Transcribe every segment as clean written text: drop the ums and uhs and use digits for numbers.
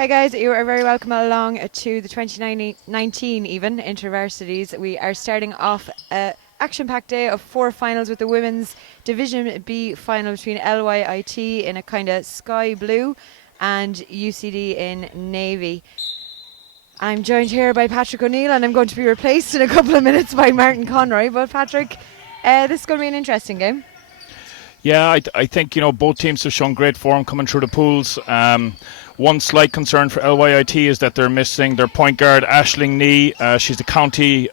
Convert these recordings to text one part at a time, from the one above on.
Hi guys, you are very welcome along to the 2019 even INTERVARSITIES. We are starting off a action-packed day of 4 finals with the Women's Division B final between LYIT in a kind of sky blue and UCD in navy. I'm joined here by Patrick O'Neill and I'm going to be replaced in a couple of minutes by Martin Conroy. But Patrick, this is going to be an interesting game. Yeah, I think, both teams have shown great form coming through the pools. One slight concern for LYIT is that they're missing their point guard, Aisling Nee. She's the county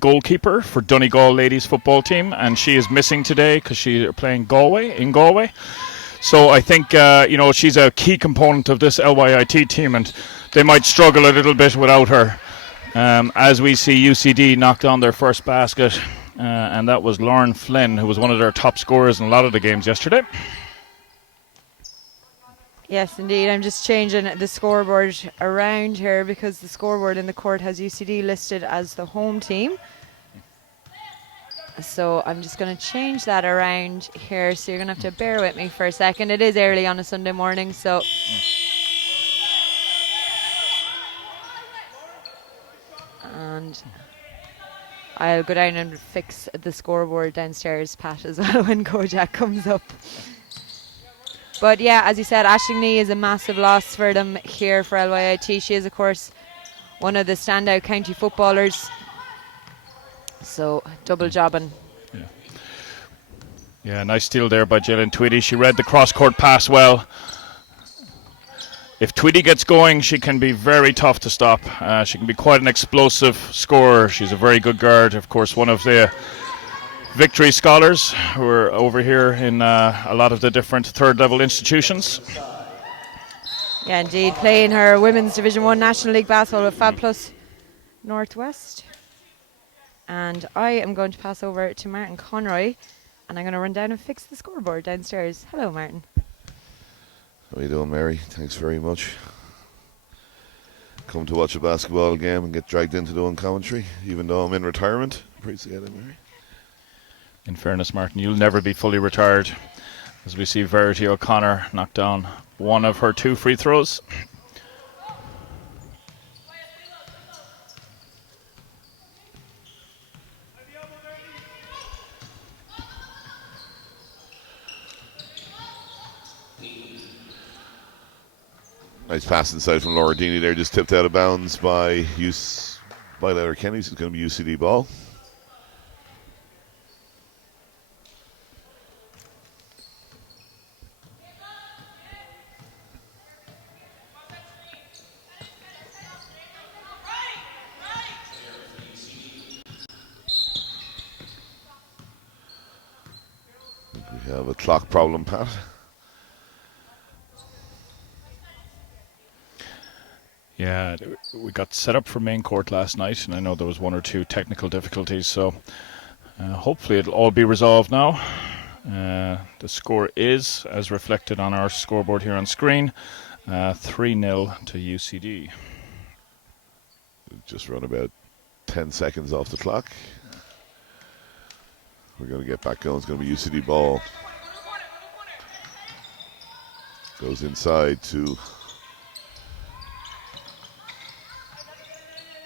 goalkeeper for Donegal ladies football team, and she is missing today because she's playing in Galway. So I think, she's a key component of this LYIT team, and they might struggle a little bit without her. As we see UCD knock down their first basket, and that was Lauren Flynn, who was one of their top scorers in a lot of the games yesterday. Yes, indeed. I'm just changing the scoreboard around here because the scoreboard in the court has UCD listed as the home team. So I'm just going to change that around here. So you're going to have to bear with me for a second. It is early on a Sunday morning, so... And I'll go down and fix the scoreboard downstairs, Pat, as well when Kojak comes up. But yeah, as you said, Aisling Nee is a massive loss for them here for LYIT. She is, of course, one of the standout county footballers. So, double jobbing. Yeah, nice steal there by Jillian Tweedy. She read the cross-court pass well. If Tweedy gets going, she can be very tough to stop. She can be quite an explosive scorer. She's a very good guard. Of course, one of the Victory Scholars who are over here in a lot of the different third-level institutions. Yeah, indeed. Playing her Women's Division 1 National League basketball with Fab Plus Northwest. And I am going to pass over to Martin Conroy, and I'm going to run down and fix the scoreboard downstairs. Hello, Martin. How are you doing, Mary? Thanks very much. Come to watch a basketball game and get dragged into doing commentary, even though I'm in retirement. Appreciate it, Mary. In fairness, Martin, you'll never be fully retired. As we see Verity O'Connor knock down one of her 2 free throws. Nice pass inside from Laura Deeney there, just tipped out of bounds by Letterkenny. It's going to be UCD ball. We have a clock problem, Pat. Yeah, we got set up for main court last night, and I know there was 1 or 2 technical difficulties, so hopefully it'll all be resolved now. The score is, as reflected on our scoreboard here on screen, 3-0 to UCD. We've just run about 10 seconds off the clock. We're going to get back going. It's going to be UCD ball. Goes inside to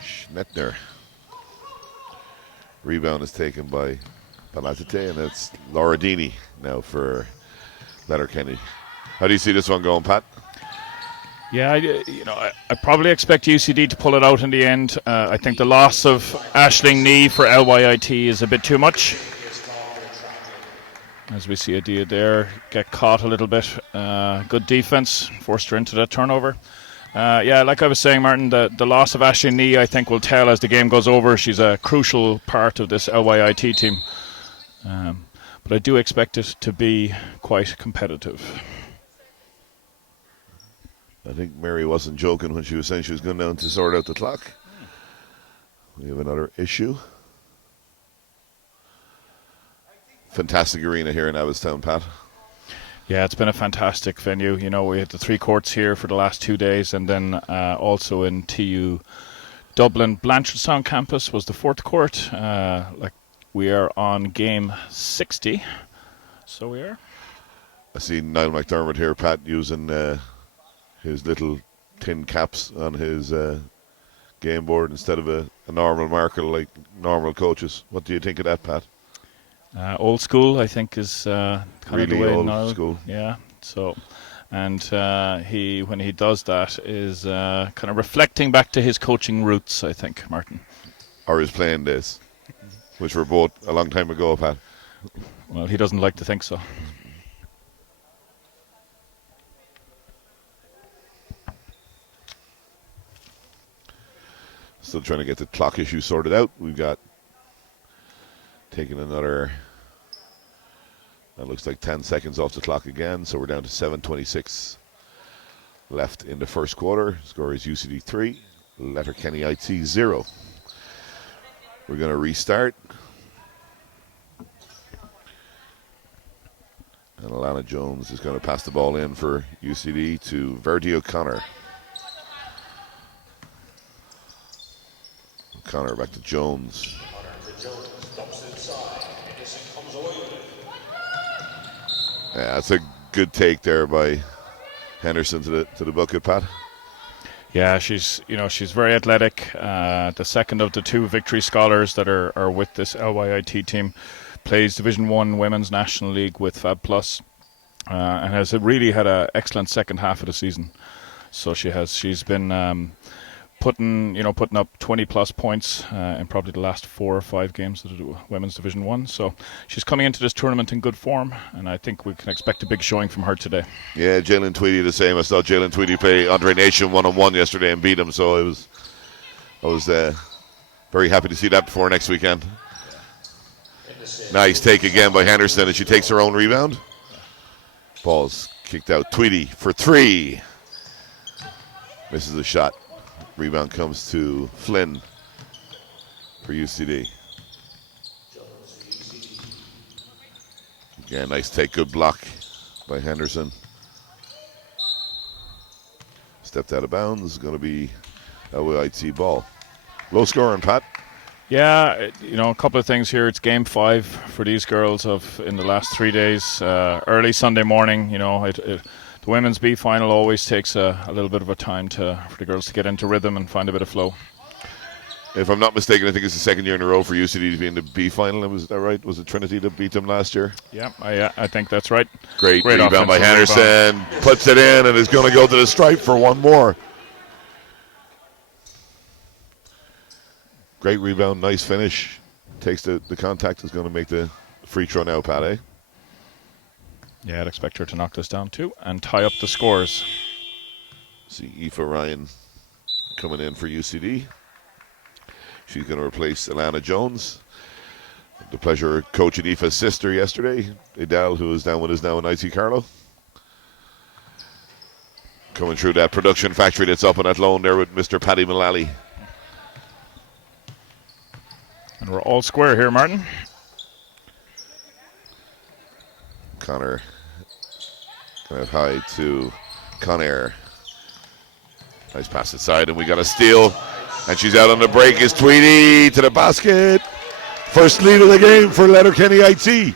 Schnettner. Rebound is taken by Palatite, and it's Laura Deeney now for Letterkenny. How do you see this one going, Pat? Yeah, I probably expect UCD to pull it out in the end. I think the loss of Aisling Nee for LYIT is a bit too much. As we see Adia there get caught a little bit. Good defense, forced her into that turnover. Yeah, like I was saying, Martin, the loss of Aisling Nee, I think, will tell as the game goes over. She's a crucial part of this LYIT team. But I do expect it to be quite competitive. I think Mary wasn't joking when she was saying she was going down to sort out the clock. We have another issue. Fantastic arena here in Abbottstown, Pat. Yeah, it's been a fantastic venue. We had the 3 courts here for the last 2 days, and then also in TU Dublin Blanchardstown campus was the 4th court. We are on game 60, so we are. I see Niall McDermott here, Pat, using his little tin caps on his game board instead of a normal marker like normal coaches. What do you think of that, Pat? Old school, I think, is kind Really of the way old now. school. Yeah. So, and he, when he does that, is kind of reflecting back to his coaching roots, I think, Martin. Or his playing days, which were both a long time ago, Pat. Well, he doesn't like to think so. Still trying to get the clock issue sorted out. We've got taking another, that looks like 10 seconds off the clock again. So we're down to 7:26 left in the first quarter. Score is UCD 3, Letterkenny IT 0. We're going to restart. And Alana Jones is going to pass the ball in for UCD to Verdi O'Connor. O'Connor back to Jones. Yeah, that's a good take there by Henderson to the bucket, Pat. Yeah, she's very athletic. The second of the two victory scholars that are with this LYIT team, plays Division 1 Women's National League with Fab Plus, and has really had an excellent second half of the season. So she's been putting up 20 plus points in probably the last 4 or 5 games of the Women's Division 1. So she's coming into this tournament in good form, and I think we can expect a big showing from her today. Yeah, Jalen Tweedy the same. I saw Jalen Tweedy play Andre Nation 1-on-1 yesterday and beat him, so I was very happy to see that before next weekend. Nice take again by Henderson, and she takes her own rebound. Ball's kicked out. Tweedy for 3. Misses the shot. Rebound comes to Flynn for UCD. Again, nice take, good block by Henderson. Stepped out of bounds, going to be LYIT ball. Low scoring, Pat. Yeah, a couple of things here. It's game 5 for these girls in the last 3 days. Early Sunday morning, the Women's B final always takes a little bit of a time for the girls to get into rhythm and find a bit of flow. If I'm not mistaken, I think it's the second year in a row for UCD to be in the B final. Was that right? Was it Trinity that beat them last year? Yeah, I think that's right. Great rebound by Henderson. Puts it in and is going to go to the stripe for one more. Great rebound, nice finish. Takes the contact, is going to make the free throw now, Pat, eh? Yeah, I'd expect her to knock this down too and tie up the scores. See Aoife Ryan coming in for UCD. She's going to replace Alana Jones. The pleasure of coaching Aoife's sister yesterday, Adele, who is down with us now in IT Carlow. Coming through that production factory that's up on that loan there with Mr. Paddy Mullally. And we're all square here, Martin. Connor going to high to Conair. Nice pass inside, and we got a steal. And she's out on the break. Is Tweedy to the basket. First lead of the game for Letterkenny IT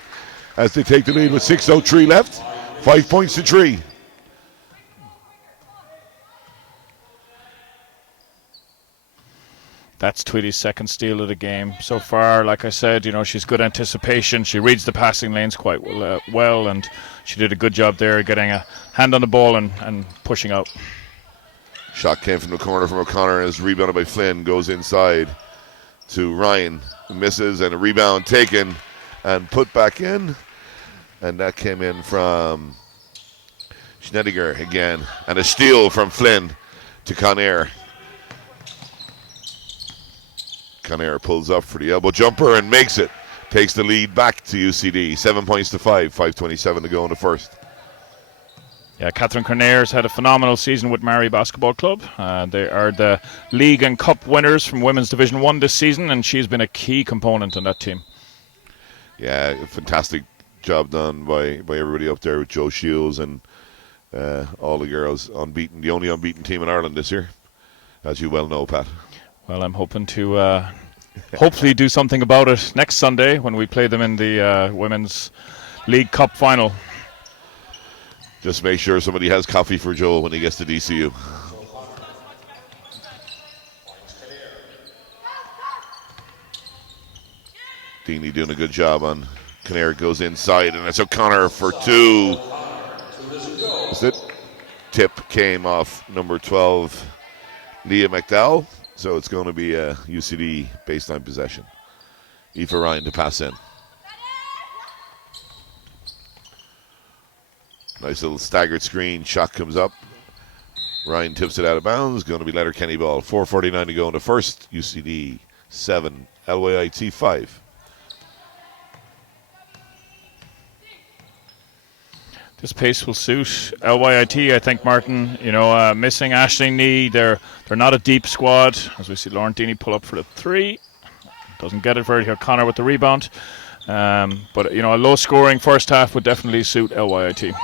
as they take the lead with 6:03 left. 5 points to 3. That's Tweedy's second steal of the game so far. Like I said, she's good anticipation. She reads the passing lanes quite well, and she did a good job there getting a hand on the ball and pushing out. Shot came from the corner from O'Connor, and is rebounded by Flynn. Goes inside to Ryan, who misses, and a rebound taken and put back in. And that came in from Schneidiger again. And a steal from Flynn to Conair. Conair pulls up for the elbow jumper and makes it. Takes the lead back to UCD. 7 points to 5. 5:27 to go in the first. Yeah, Catherine Cornaire's had a phenomenal season with Mary Basketball Club. They are the league and cup winners from Women's Division 1 this season, and she's been a key component on that team. Yeah, fantastic job done by everybody up there with Joe Shields and all the girls. Unbeaten, the only unbeaten team in Ireland this year, as you well know, Pat. Well, I'm hoping to hopefully do something about it next Sunday when we play them in the Women's League Cup final. Just make sure somebody has coffee for Joe when he gets to DCU. Deeney doing a good job on Kinnaird, goes inside, and it's O'Connor for 2. Is it? Tip came off number 12, Leah McDowell. So it's going to be a UCD baseline possession. Aoife Ryan to pass in. Nice little staggered screen. Shot comes up. Ryan tips it out of bounds. Going to be Letterkenny ball. 4:49 to go in the first. UCD 7, LYIT 5. This pace will suit LYIT, I think, Martin. You know, missing Aisling Nee. They're not a deep squad. As we see Lauren Deeney pull up for the 3. Doesn't get it. Verity O'Connor with the rebound. But, you know, a low-scoring first half would definitely suit LYIT.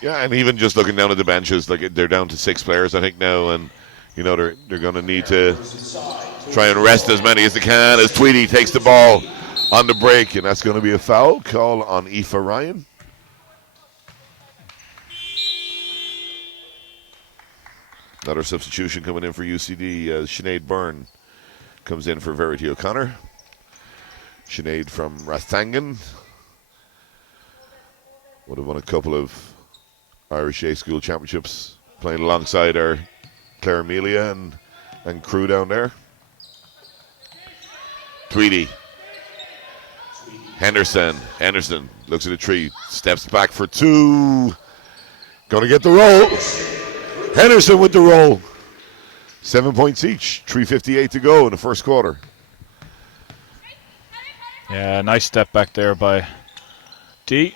Yeah, and even just looking down at the benches, like they're down to 6 players, I think, now. And, you know, they're going to need to try and rest as many as they can as Tweedy takes the ball on the break. And that's going to be a foul call on Aoife Ryan. Another substitution coming in for UCD. Sinead Byrne comes in for Verity O'Connor. Sinead from Rathangan. Would have won a couple of Irish A School championships playing alongside our Claire Amelia and crew down there. Tweedy. Henderson looks at a tree, steps back for 2. Going to get the roll. Henderson with the roll. 7 points each. 3:58 to go in the first quarter. Yeah, nice step back there by D.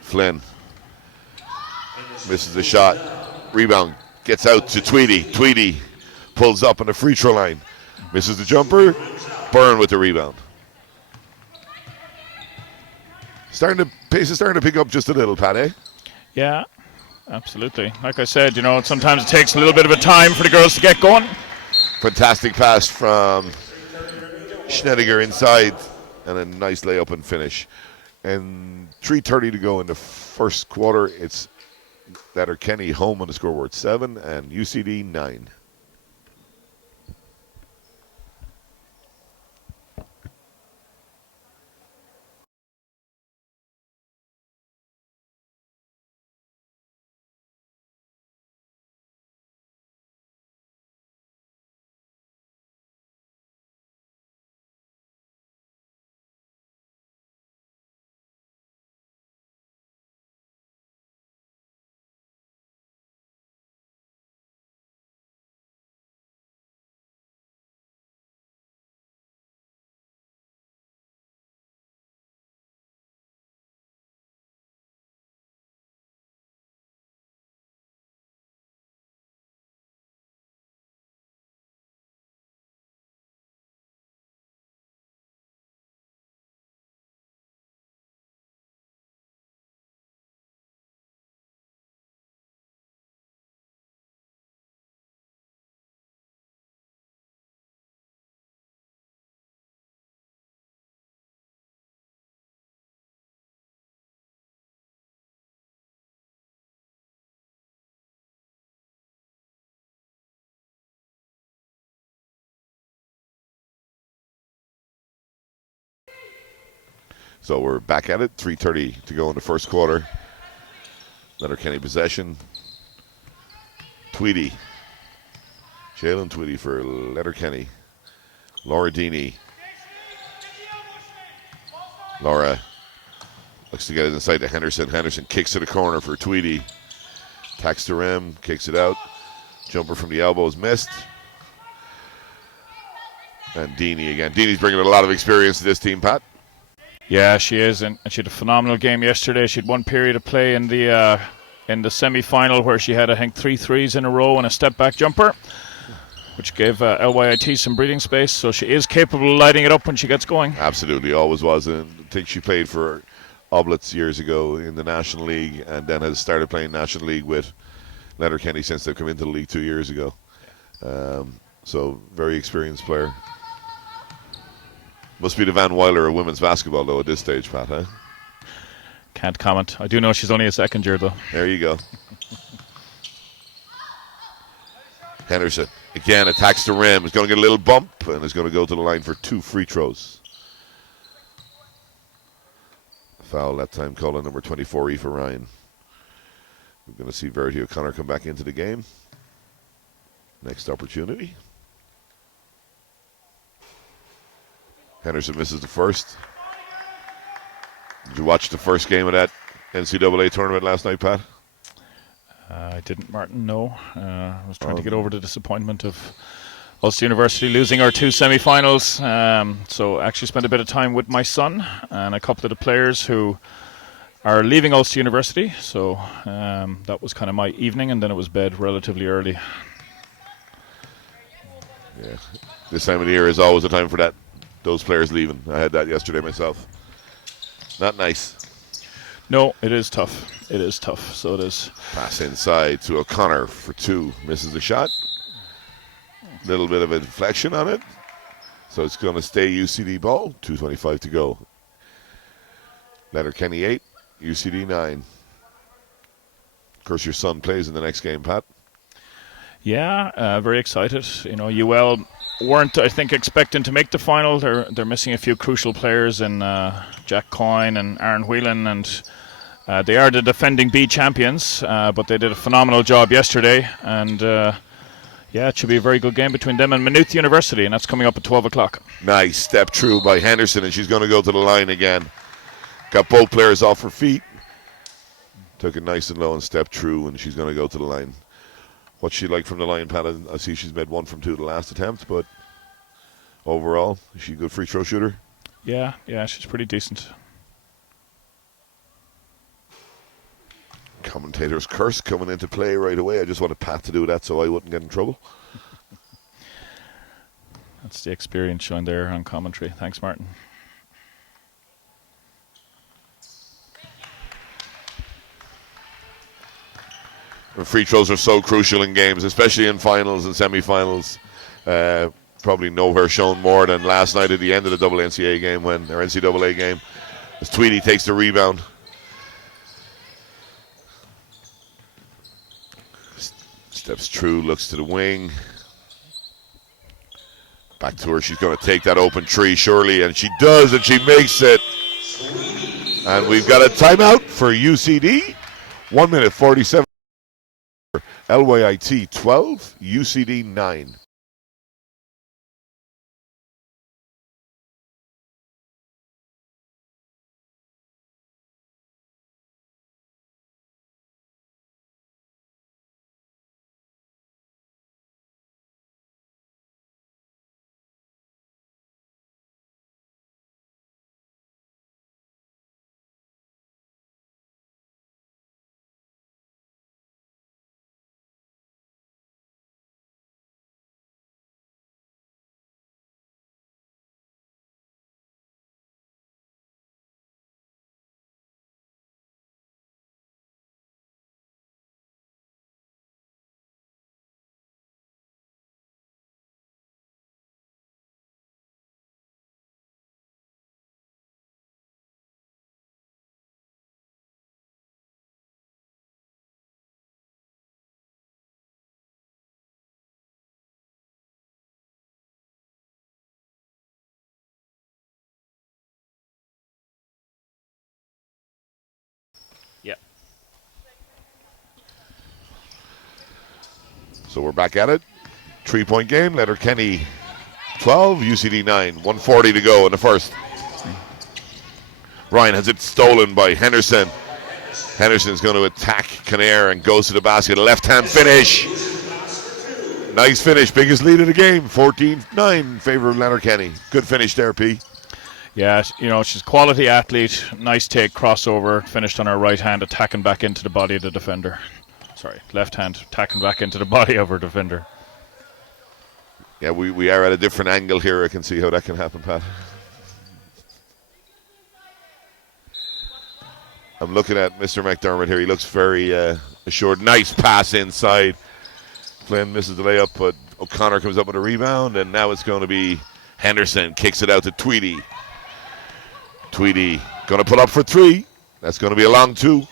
Flynn misses the shot. Rebound gets out to Tweedy. Tweedy pulls up on the free throw line. Misses the jumper. Byrne with the rebound. Pace is starting to pick up just a little, Pat, eh? Yeah, absolutely. Like I said, you know, sometimes it takes a little bit of a time for the girls to get going. Fantastic pass from Schneidiger inside, and a nice layup and finish. And 3:30 to go in the first quarter. It's Letterkenny home on the scoreboard 7 and UCD 9. So we're back at it. 3:30 to go in the first quarter. Letterkenny possession. Tweedy. Jalen Tweedy for Letterkenny. Laura Deeney. Laura looks to get it inside to Henderson. Henderson kicks to the corner for Tweedy. Tacks the rim, kicks it out. Jumper from the elbow is missed. And Deeney again. Deeney's bringing a lot of experience to this team, Pat. Yeah, she is, and she had a phenomenal game yesterday. She had one period of play in the semi-final where she had, I think, 3 threes in a row and a step-back jumper, which gave LYIT some breathing space. So she is capable of lighting it up when she gets going. Absolutely, always was. And I think she played for Oblats years ago in the National League, and then has started playing National League with Letterkenny since they've come into the league 2 years ago. So very experienced player. Must be the Van Weiler of women's basketball, though, at this stage, Pat, huh? Can't comment. I do know she's only a second year, though. There you go. Henderson, again, attacks the rim. Is going to get a little bump and is going to go to the line for 2 free throws. Foul that time called on number 24, Aoife Ryan. We're going to see Verity O'Connor come back into the game. Next opportunity. Henderson misses the first. Did you watch the first game of that NCAA tournament last night, Pat? I didn't, Martin, no. I was trying to get over the disappointment of Ulster University losing our 2 semi-finals. So I actually spent a bit of time with my son and a couple of the players who are leaving Ulster University. So that was kind of my evening, and then it was bed relatively early. Yeah, this time of the year is always a time for that. Those players leaving. I had that yesterday myself. Not nice. No, it is tough. It is tough. So it is. Pass inside to O'Connor for 2. Misses the shot. Little bit of inflection on it. So it's going to stay UCD ball. 2:25 to go. Letterkenny 8, UCD 9. Of course, your son plays in the next game, Pat. Yeah, very excited. You know, UL weren't, I think, expecting to make the final. They're missing a few crucial players in Jack Coyne and Aaron Whelan, and they are the defending B champions, but they did a phenomenal job yesterday, and yeah, it should be a very good game between them and Maynooth University, and that's coming up at 12 o'clock. Nice step through by Henderson, and she's going to go to the line again. Got both players off her feet. Took it nice and low and stepped through, and she's going to go to the line. What's she like from the line, Pat? I see she's made 1 from 2 the last attempt, but overall, is she a good free throw shooter? Yeah, she's pretty decent. Commentator's curse coming into play right away. I just wanted Pat to do that so I wouldn't get in trouble. That's the experience shown there on commentary. Thanks, Martin. Free throws are so crucial in games, especially in finals and semi-finals. Probably nowhere shown more than last night at the end of the NCAA game, as Tweedy takes the rebound. Steps through, looks to the wing. Back to her, she's going to take that open three, surely, and she does, and she makes it. And we've got a timeout for UCD. 1 minute 47. LYIT 12, UCD 9. Yeah. So we're back at it. 3-point game. Letterkenny 12, UCD 9. 1:40 to go in the first. Ryan has it stolen by Henderson. Henderson's going to attack Kinnair and goes to the basket. Left-hand finish. Nice finish. Biggest lead of the game. 14-9 in favor of Letterkenny. Good finish there, P. Yeah, you know, she's a quality athlete. Nice take, crossover, finished on her right hand, attacking back into the body of the defender. Sorry, left hand, attacking back into the body of her defender. Yeah, we are at a different angle here. I can see how that can happen, Pat. I'm looking at Mr. McDermott here. He looks very assured. Nice pass inside. Flynn misses the layup, but O'Connor comes up with a rebound, and now it's going to be Henderson. Kicks it out to Tweedy. Tweedy going to put up for 3. That's going to be a long 2.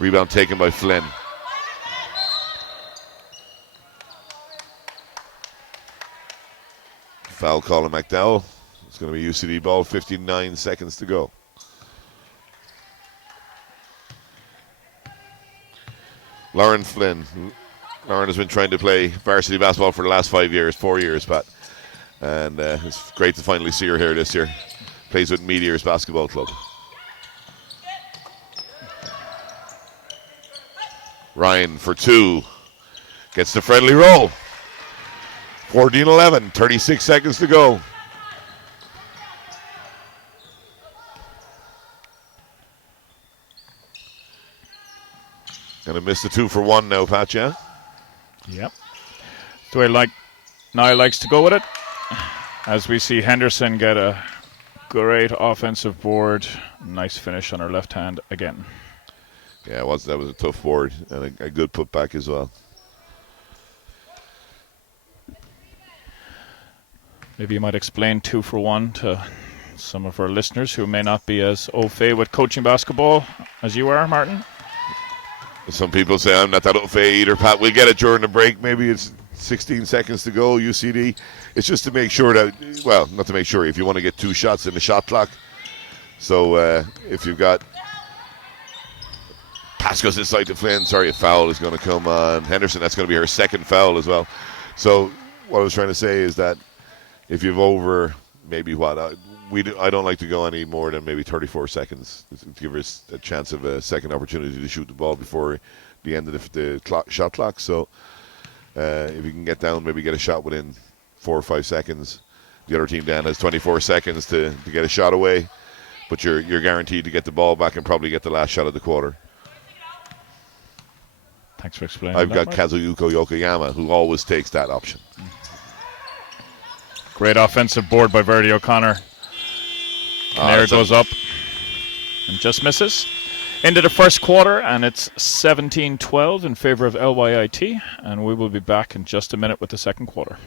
Rebound taken by Flynn. Foul call on McDowell. It's going to be UCD ball, 59 seconds to go. Lauren Flynn. Lauren has been trying to play varsity basketball for the last 4 years, Pat. And it's great to finally see her here this year. Plays with Meteors Basketball Club. Ryan for 2. Gets the friendly roll. 14-11, 36 seconds to go. Gonna miss the 2 for 1 now, Pat, yeah? Yep. The way Niall likes to go with it. As we see Henderson get a great offensive board. Nice finish on her left hand again. Yeah, that was a tough board and a good putback as well. Maybe you might explain 2 for 1 to some of our listeners who may not be as au fait with coaching basketball as you are, Martin. Some people say I'm not that au fait either, Pat. We'll get it during the break. Maybe it's 16 seconds to go, UCD. It's just to make sure that, well, not to make sure, if you want to get 2 shots in the shot clock. So if you've got pass goes inside to Flynn. Sorry, a foul is going to come on Henderson. That's going to be her second foul as well. So what I was trying to say is that if you've over maybe I don't like to go any more than maybe 34 seconds to give us a chance of a second opportunity to shoot the ball before the end of the shot clock. So if you can get down, maybe get a shot within 4 or 5 seconds. The other team then has 24 seconds to get a shot away, but you're guaranteed to get the ball back and probably get the last shot of the quarter. Thanks for explaining. I've got Kazuyuko Yokoyama, who always takes that option. Great offensive board by Verdi O'Connor. There goes up and just misses. Into the first quarter, and it's 17-12 in favor of LYIT, and we will be back in just a minute with the second quarter.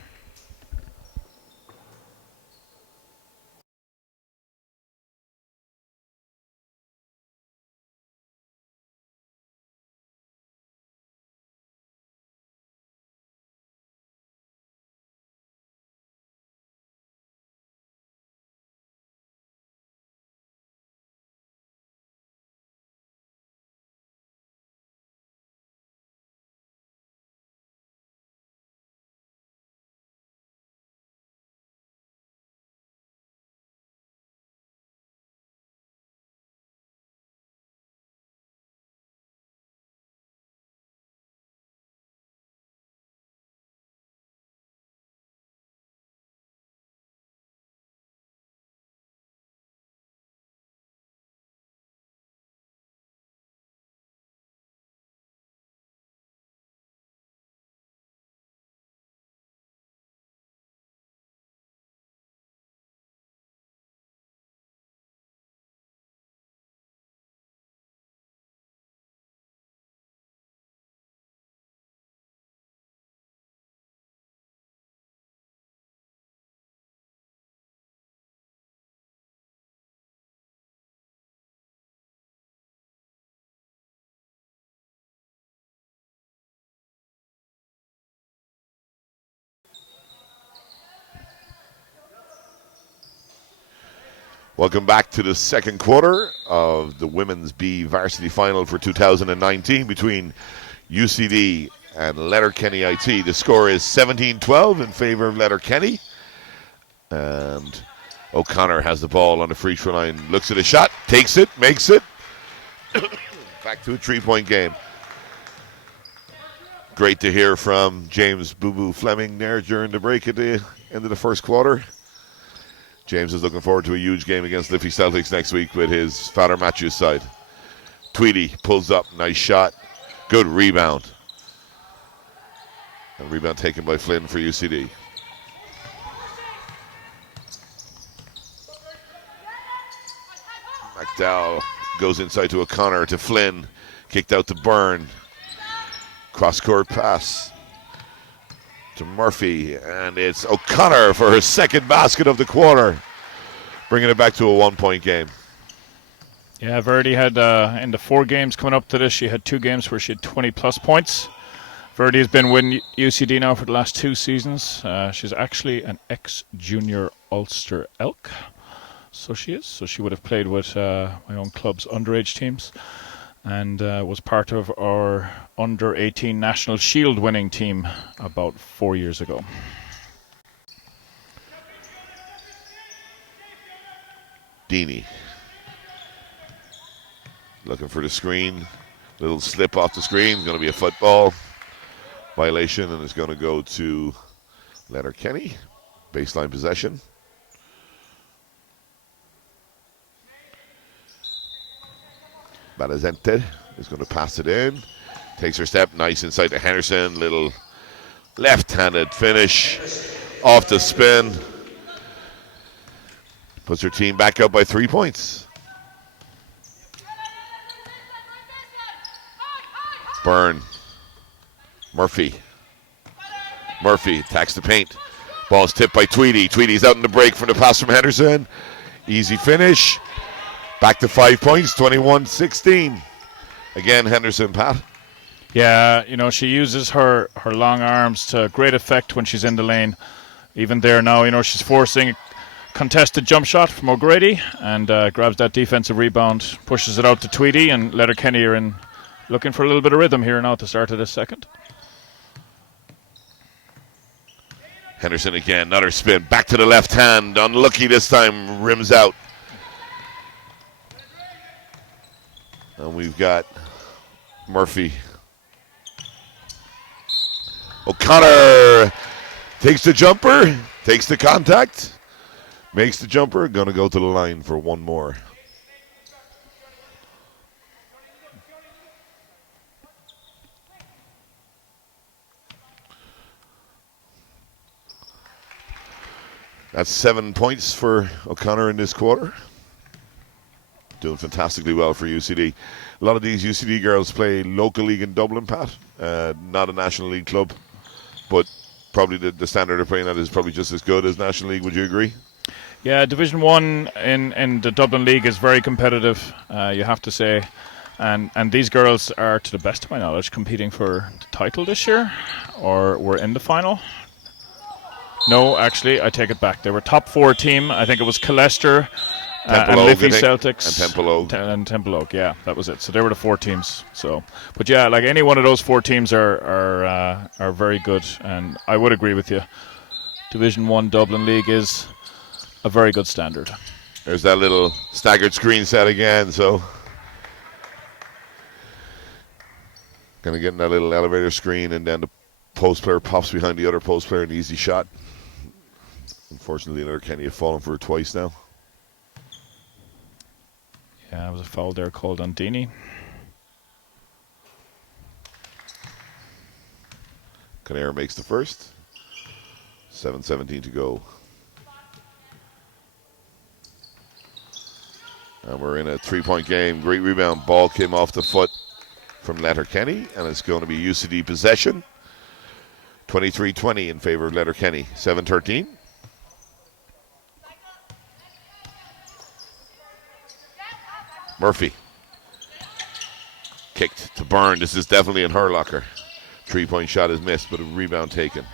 Welcome back to the second quarter of the Women's B Varsity Final for 2019 between UCD and Letterkenny IT. The score is 17-12 in favor of Letterkenny. And O'Connor has the ball on the free throw line, looks at a shot, takes it, makes it. Back to a 3-point game. Great to hear from James Boo Boo Fleming there during the break at the end of the first quarter. James is looking forward to a huge game against Liffey Celtics next week with his Father Matthews side. Tweedy pulls up, nice shot, good rebound. And rebound taken by Flynn for UCD. McDowell goes inside to O'Connor, to Flynn, kicked out to Byrne. Cross-court pass to Murphy, and it's O'Connor for her second basket of the quarter, bringing it back to a 1-point game. Yeah, Verdi had, in the 4 games coming up to this, she had 2 games where she had 20-plus points. Verdi has been with UCD now for the last 2 seasons. She's actually an ex-junior Ulster Elk. So she is. So she would have played with my own club's underage teams. and was part of our under-18 national shield winning team about 4 years ago. Deeney looking for the screen. Little slip off the screen. Going to be a football violation, and it's going to go to Letterkenny. Baseline possession. Balazente is going to pass it in. Takes her step. Nice inside to Henderson. Little left-handed finish off the spin. Puts her team back up by 3 points. Byrne. Murphy attacks the paint. Ball's tipped by Tweedy. Tweedy's out in the break from the pass from Henderson. Easy finish. Back to 5 points, 21-16. Again, Henderson, Pat. Yeah, you know, she uses her long arms to great effect when she's in the lane. Even there now, you know, she's forcing a contested jump shot from O'Grady and grabs that defensive rebound, pushes it out to Tweedy, and Letterkenny are in looking for a little bit of rhythm here now at the start of this second. Henderson again, another spin. Back to the left hand. Unlucky this time, rims out. And we've got Murphy. O'Connor takes the jumper, takes the contact, makes the jumper. Going to go to the line for one more. That's 7 points for O'Connor in this quarter. Doing fantastically well for UCD. A lot of these UCD girls play local league in Dublin, Pat. Not a National League club. But probably the standard they're playing at is probably just as good as National League. Would you agree? Yeah, Division 1 in the Dublin League is very competitive, you have to say. And these girls are, to the best of my knowledge, competing for the title this year. Or were in the final. No, actually, I take it back. They were top 4 team. I think it was Colester and Liffey Celtics. And Temple Oak. And Temple Oak, yeah, that was it. So they were the 4 teams. So, but yeah, like any one of those 4 teams are very good. And I would agree with you. Division 1 Dublin League is a very good standard. There's that little staggered screen set again. So, going to get in that little elevator screen, and then the post player pops behind the other post player, an easy shot. Unfortunately, Letterkenny have fallen for it twice now. Yeah, it was a foul there called on Deeney. Kinnair makes the first. 7:17 to go. And we're in a 3-point game. Great rebound. Ball came off the foot from Letterkenny, and it's going to be UCD possession. 23-20 in favor of Letterkenny. 7:13. Murphy. Kicked to Byrne. This is definitely in her locker. 3-point shot is missed, but a rebound taken.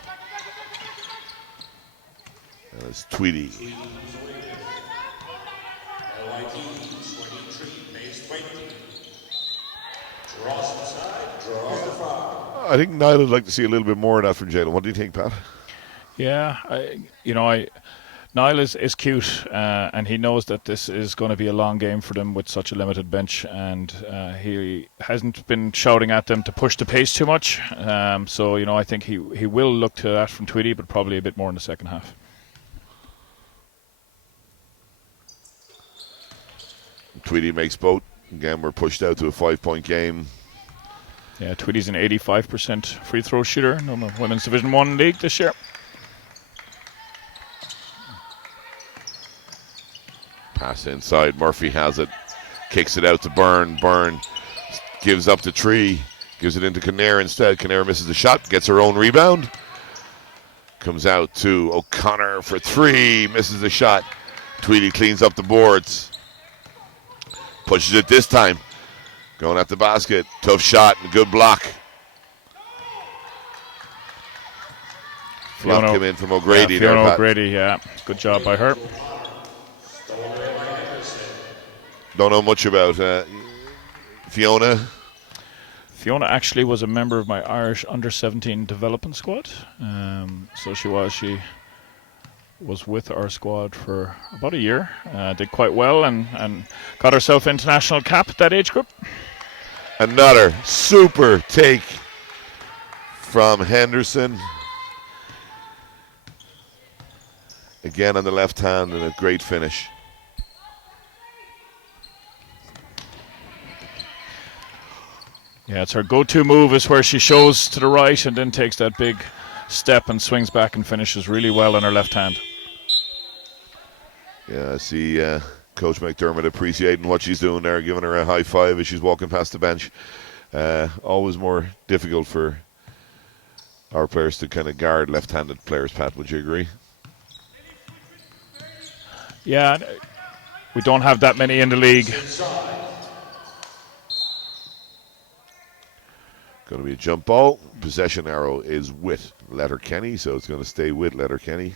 And it's Tweedy. I think Niall would like to see a little bit more of that from Jalen. What do you think, Pat? Yeah, Niall is cute, and he knows that this is going to be a long game for them with such a limited bench, and he hasn't been shouting at them to push the pace too much. So, I think he will look to that from Tweedy, but probably a bit more in the second half. Tweedy makes both. Again, we're pushed out to a 5-point game. Yeah, Tweedy's an 85% free throw shooter in the Women's Division 1 League this year. Pass inside. Murphy has it. Kicks it out to Byrne. Byrne gives up the tree. Gives it into Kinnair instead. Kinnair misses the shot. Gets her own rebound. Comes out to O'Connor for 3. Misses the shot. Tweedy cleans up the boards. Pushes it this time. Going at the basket. Tough shot and good block. Block came in from O'Grady. Yeah, Fiona O'Grady, yeah. Good job by her. Don't know much about Fiona. Fiona actually was a member of my Irish under-17 development squad. So she was with our squad for about a year. Did quite well and got herself international cap at that age group. Another super take from Henderson. Again on the left hand and a great finish. Yeah, it's her go-to move is where she shows to the right and then takes that big step and swings back and finishes really well on her left hand. Yeah, I see Coach McDermott appreciating what she's doing there, giving her a high five as she's walking past the bench. Always more difficult for our players to kind of guard left-handed players, Pat, would you agree? Yeah, we don't have that many in the league. Going to be a jump ball. Possession arrow is with Letterkenny, so it's going to stay with Letterkenny.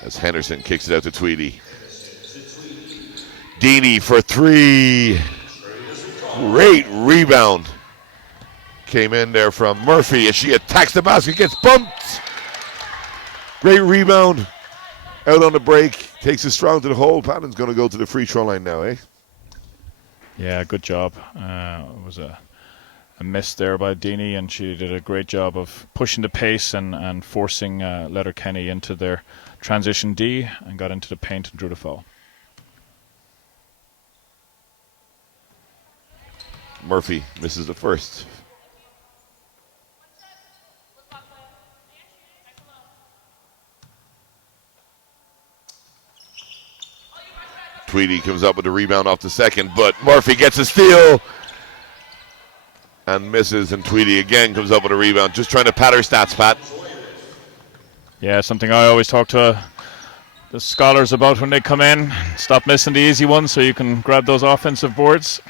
As Henderson kicks it out to Tweedy. Deeney for three. Great rebound. Came in there from Murphy as she attacks the basket, gets bumped. Great rebound. Out on the break, takes it strong to the hole. Patton's going to go to the free throw line now, eh? Yeah, good job. It was a miss there by Deeney, and she did a great job of pushing the pace and forcing Letterkenny into their transition D and got into the paint and drew the foul. Murphy misses the first. Tweedy comes up with the rebound off the second, but Murphy gets a steal and misses, and Tweedy again comes up with a rebound. Just trying to pad her stats, Pat. Yeah, something I always talk to the scholars about when they come in. Stop missing the easy ones so you can grab those offensive boards.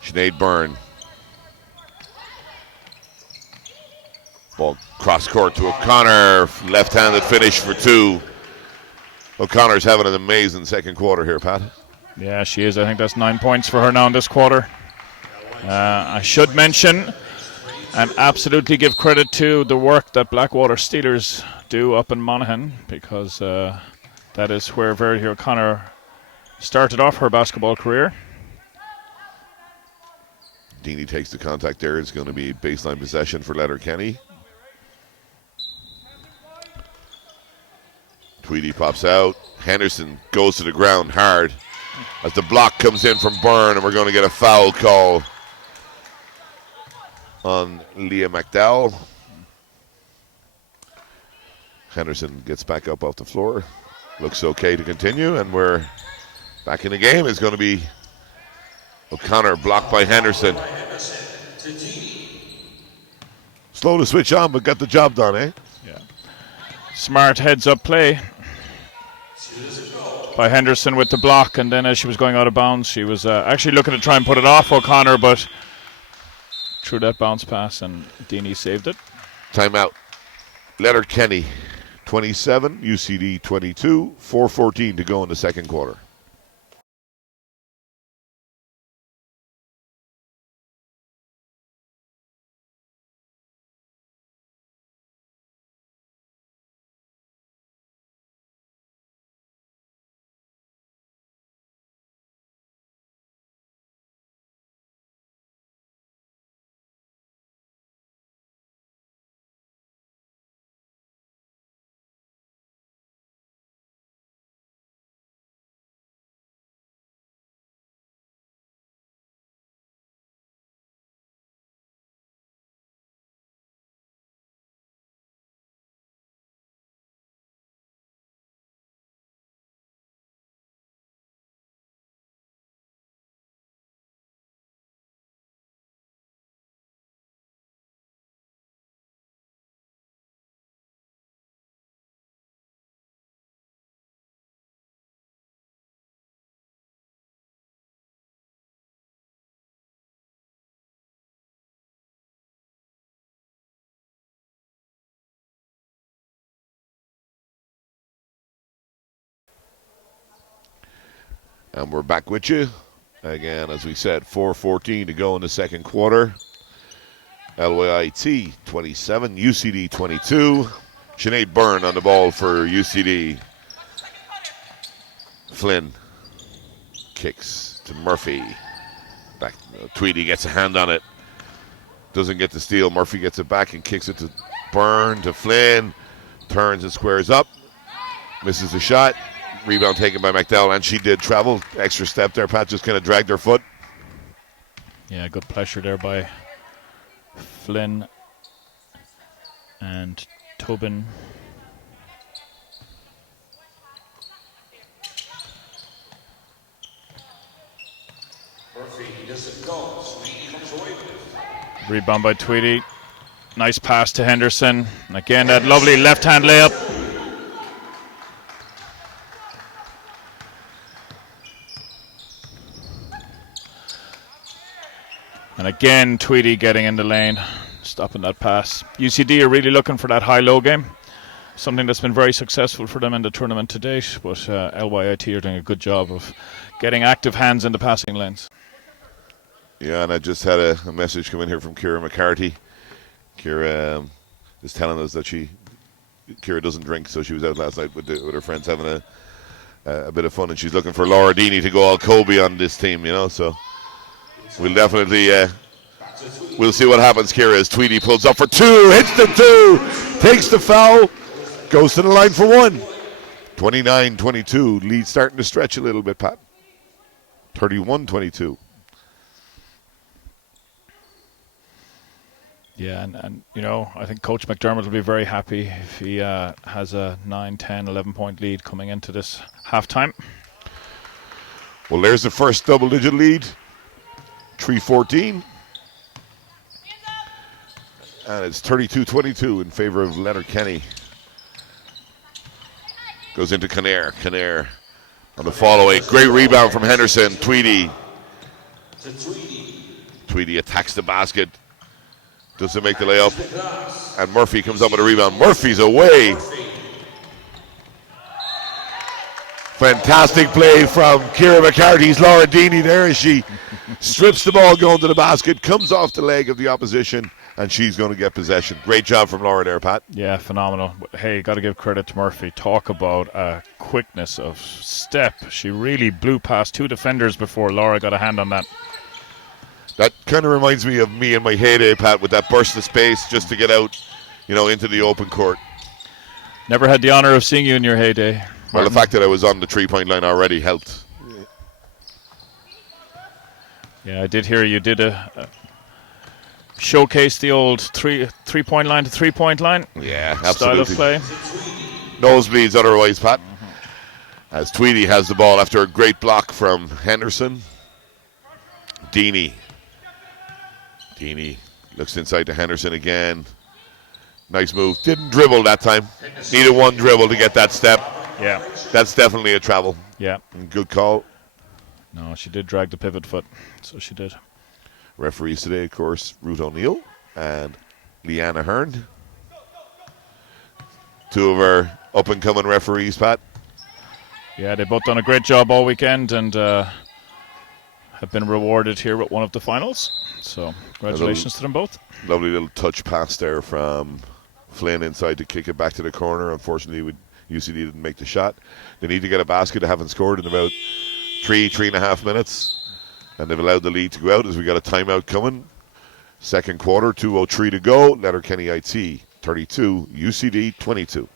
Sinead Byrne. Ball cross court to O'Connor. Left-handed finish for two. O'Connor's having an amazing second quarter here, Pat. Yeah, she is. I think that's 9 points for her now in this quarter. I should mention and absolutely give credit to the work that Blackwater Steelers do up in Monaghan, because that is where Verity O'Connor started off her basketball career. Deeney takes the contact there. It's going to be baseline possession for Letterkenny. Tweedy pops out. Henderson goes to the ground hard as the block comes in from Byrne, and we're going to get a foul call on Leah McDowell. Henderson gets back up off the floor. Looks okay to continue, and we're back in the game. It's going to be O'Connor blocked by Henderson. Slow to switch on, but got the job done, eh? Yeah. Smart heads-up play by Henderson with the block, and then as she was going out of bounds, she was actually looking to try and put it off O'Connor, but threw that bounce pass, and Deeney saved it. Timeout. Letterkenny 27, UCD 22, 4:14 to go in the second quarter. And we're back with you. Again, as we said, 4:14 to go in the second quarter. LYIT 27, UCD 22. Sinead Byrne on the ball for UCD. Flynn kicks to Murphy. Back, Tweedy gets a hand on it. Doesn't get the steal. Murphy gets it back and kicks it to Byrne, to Flynn. Turns and squares up. Misses the shot. Rebound taken by McDowell, and she did travel. Extra step there. Pat just kind of dragged her foot. Yeah, good pressure there by Flynn and Tobin. Rebound by Tweedy. Nice pass to Henderson. And again, that lovely left-hand layup. And again, Tweedy getting in the lane, stopping that pass. UCD are really looking for that high-low game, something that's been very successful for them in the tournament to date, but LYIT are doing a good job of getting active hands in the passing lanes. Yeah, and I just had a message come in here from Kira McCarthy. Kira is telling us that Kira doesn't drink, so she was out last night with her friends having a bit of fun, and she's looking for Laura Deeney to go all Kobe on this team, so we'll definitely we'll see what happens. Kira, as Tweedy pulls up for two, hits the two, takes the foul, goes to the line for one. 29-22, lead starting to stretch a little bit, Pat. 31-22. Yeah, and I think Coach McDermott will be very happy if he has a 9, 10, 11-point lead coming into this halftime. Well, there's the first double-digit lead. 3:14. And it's 32-22 in favor of Letterkenny. Goes into Kinnair. Kinnair on the follow-away. Great rebound from Henderson. Tweedy. Tweedy attacks the basket. Doesn't make the layup. And Murphy comes up with a rebound. Murphy's away. Fantastic play from Kira McCarthy's Laura Deeney there as she strips the ball going to the basket, comes off the leg of the opposition, and she's going to get possession. Great job from Laura there, Pat. Yeah, phenomenal. Hey, got to give credit to Murphy. Talk about quickness of step. She really blew past two defenders before Laura got a hand on that. That kind of reminds me of me in my heyday, Pat, with that burst of space just to get out, into the open court. Never had the honor of seeing you in your heyday, Martin. Well, the fact that I was on the three-point line already helped. Yeah, I did hear you did a showcase the old three-point line to three-point line. Yeah, absolutely. Style of play. Nosebleeds otherwise, Pat. As Tweedy has the ball after a great block from Henderson. Deeney looks inside to Henderson again. Nice move. Didn't dribble that time. Needed one dribble to get that step. Yeah. That's definitely a travel. Yeah. Good call. No, she did drag the pivot foot, so she did. Referees today, of course, Ruth O'Neill and Leanna Hearn. Two of our up-and-coming referees, Pat. Yeah, they've both done a great job all weekend and have been rewarded here with one of the finals. So congratulations to them both. Lovely little touch pass there from Flynn inside to kick it back to the corner. Unfortunately, UCD didn't make the shot. They need to get a basket. They haven't scored in about 3.5 minutes. And they've allowed the lead to go out as we got a timeout coming. Second quarter, 2:03 to go. Letterkenny IT 32, UCD 22.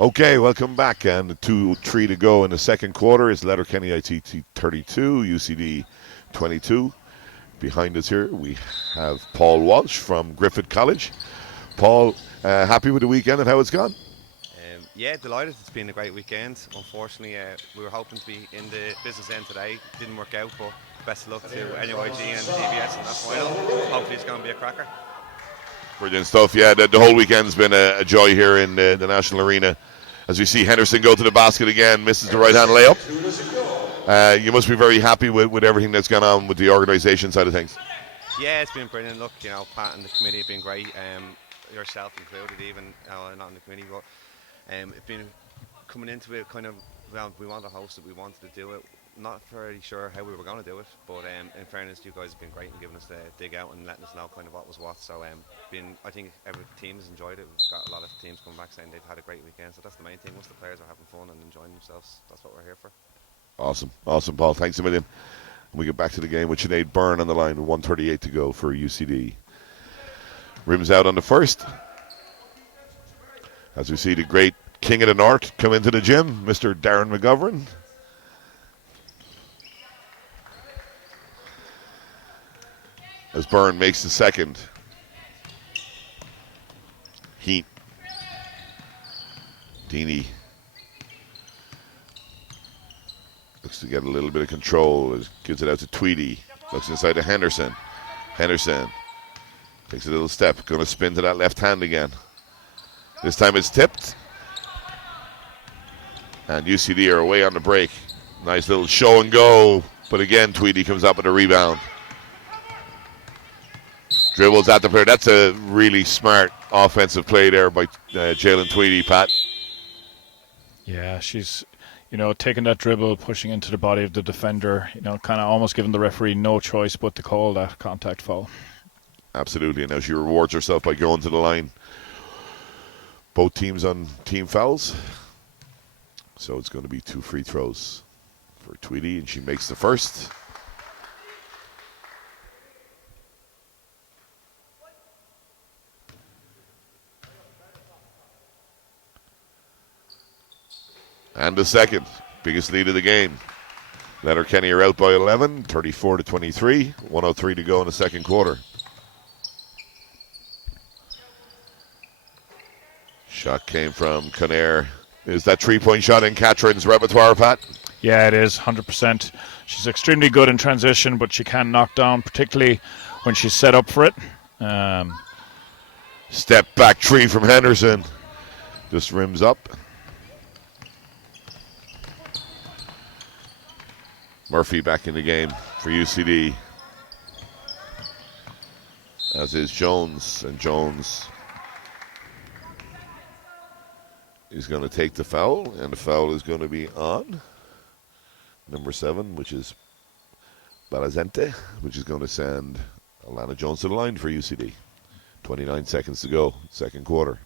Okay, welcome back. And 2-3 to go in the second quarter. It's Letterkenny ITT 32, UCD 22. Behind us here, we have Paul Walsh from Griffith College. Paul, happy with the weekend and how it's gone? Yeah, delighted. It's been a great weekend. Unfortunately, we were hoping to be in the business end today. Didn't work out, but best of luck to NUIG and DBS in that final. Hopefully it's going to be a cracker. Brilliant stuff. Yeah, the whole weekend's been a joy here in the National Arena. As we see Henderson go to the basket again, misses the right-hand layup. You must be very happy with everything that's gone on with the organisation side of things. Yeah, it's been brilliant. Look, Pat and the committee have been great. Yourself included, even not in the committee, but it's been coming into it kind of, well, we wanted to host it, we wanted to do it. Not very sure how we were going to do it, but in fairness, you guys have been great in giving us the dig out and letting us know kind of what was what. So I think every team has enjoyed it. We've got a lot of teams coming back saying they've had a great weekend. So that's the main thing. Once the players are having fun and enjoying themselves, that's what we're here for. Awesome, Paul. Thanks a million. We get back to the game with Sinead Byrne on the line with 1:38 to go for UCD. Rims out on the first. As we see the great King of the North come into the gym, Mr. Darren McGovern. As Byrne makes the second. Heat. Deeney looks to get a little bit of control. Gives it out to Tweedy. Looks inside to Henderson. Henderson takes a little step. Going to spin to that left hand again. This time it's tipped. And UCD are away on the break. Nice little show and go. But again, Tweedy comes up with a rebound. Dribbles at the player. That's a really smart offensive play there by Jalen Tweedy, Pat. Yeah, she's, taking that dribble, pushing into the body of the defender, kind of almost giving the referee no choice but to call that contact foul. Absolutely. And now she rewards herself by going to the line. Both teams on team fouls. So it's going to be 2 free throws for Tweedy, and she makes the first. And the second. Biggest lead of the game. Letterkenny are out by 11, 34-23. 1:03 to go in the second quarter. Shot came from Conair. Is that 3-point shot in Catherine's repertoire, Pat? Yeah, it is, 100%. She's extremely good in transition, but she can knock down, particularly when she's set up for it. Step back three from Henderson. Just rims up. Murphy back in the game for UCD. As is Jones. And Jones is going to take the foul. And the foul is going to be on number 7, which is Balazente, which is going to send Alana Jones to the line for UCD. 29 seconds to go, second quarter.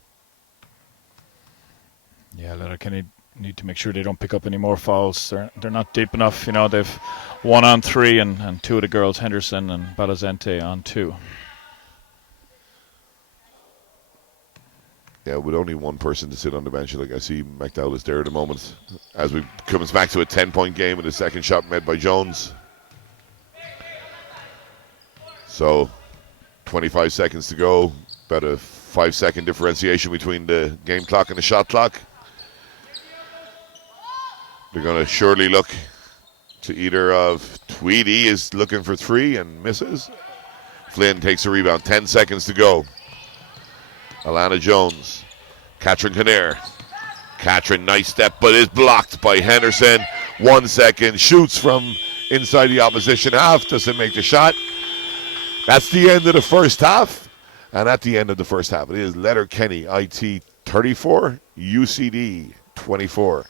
Yeah, Letterkenny need to make sure they don't pick up any more fouls. They're not deep enough. They've 1 on 3 and 2 of the girls, Henderson and Balazente, on 2. Yeah, with only one person to sit on the bench, like I see McDowell is there at the moment. As we comes back to a 10-point game with the second shot made by Jones. So, 25 seconds to go. About a 5-second differentiation between the game clock and the shot clock. They're going to surely look to either of Tweedy is looking for 3 and misses. Flynn takes a rebound. 10 seconds to go. Alana Jones. Katrin Kinnair. Katrin, nice step, but is blocked by Henderson. 1 second. Shoots from inside the opposition half. Doesn't make the shot. That's the end of the first half. And at the end of the first half, it is Letterkenny IT 34, UCD 24.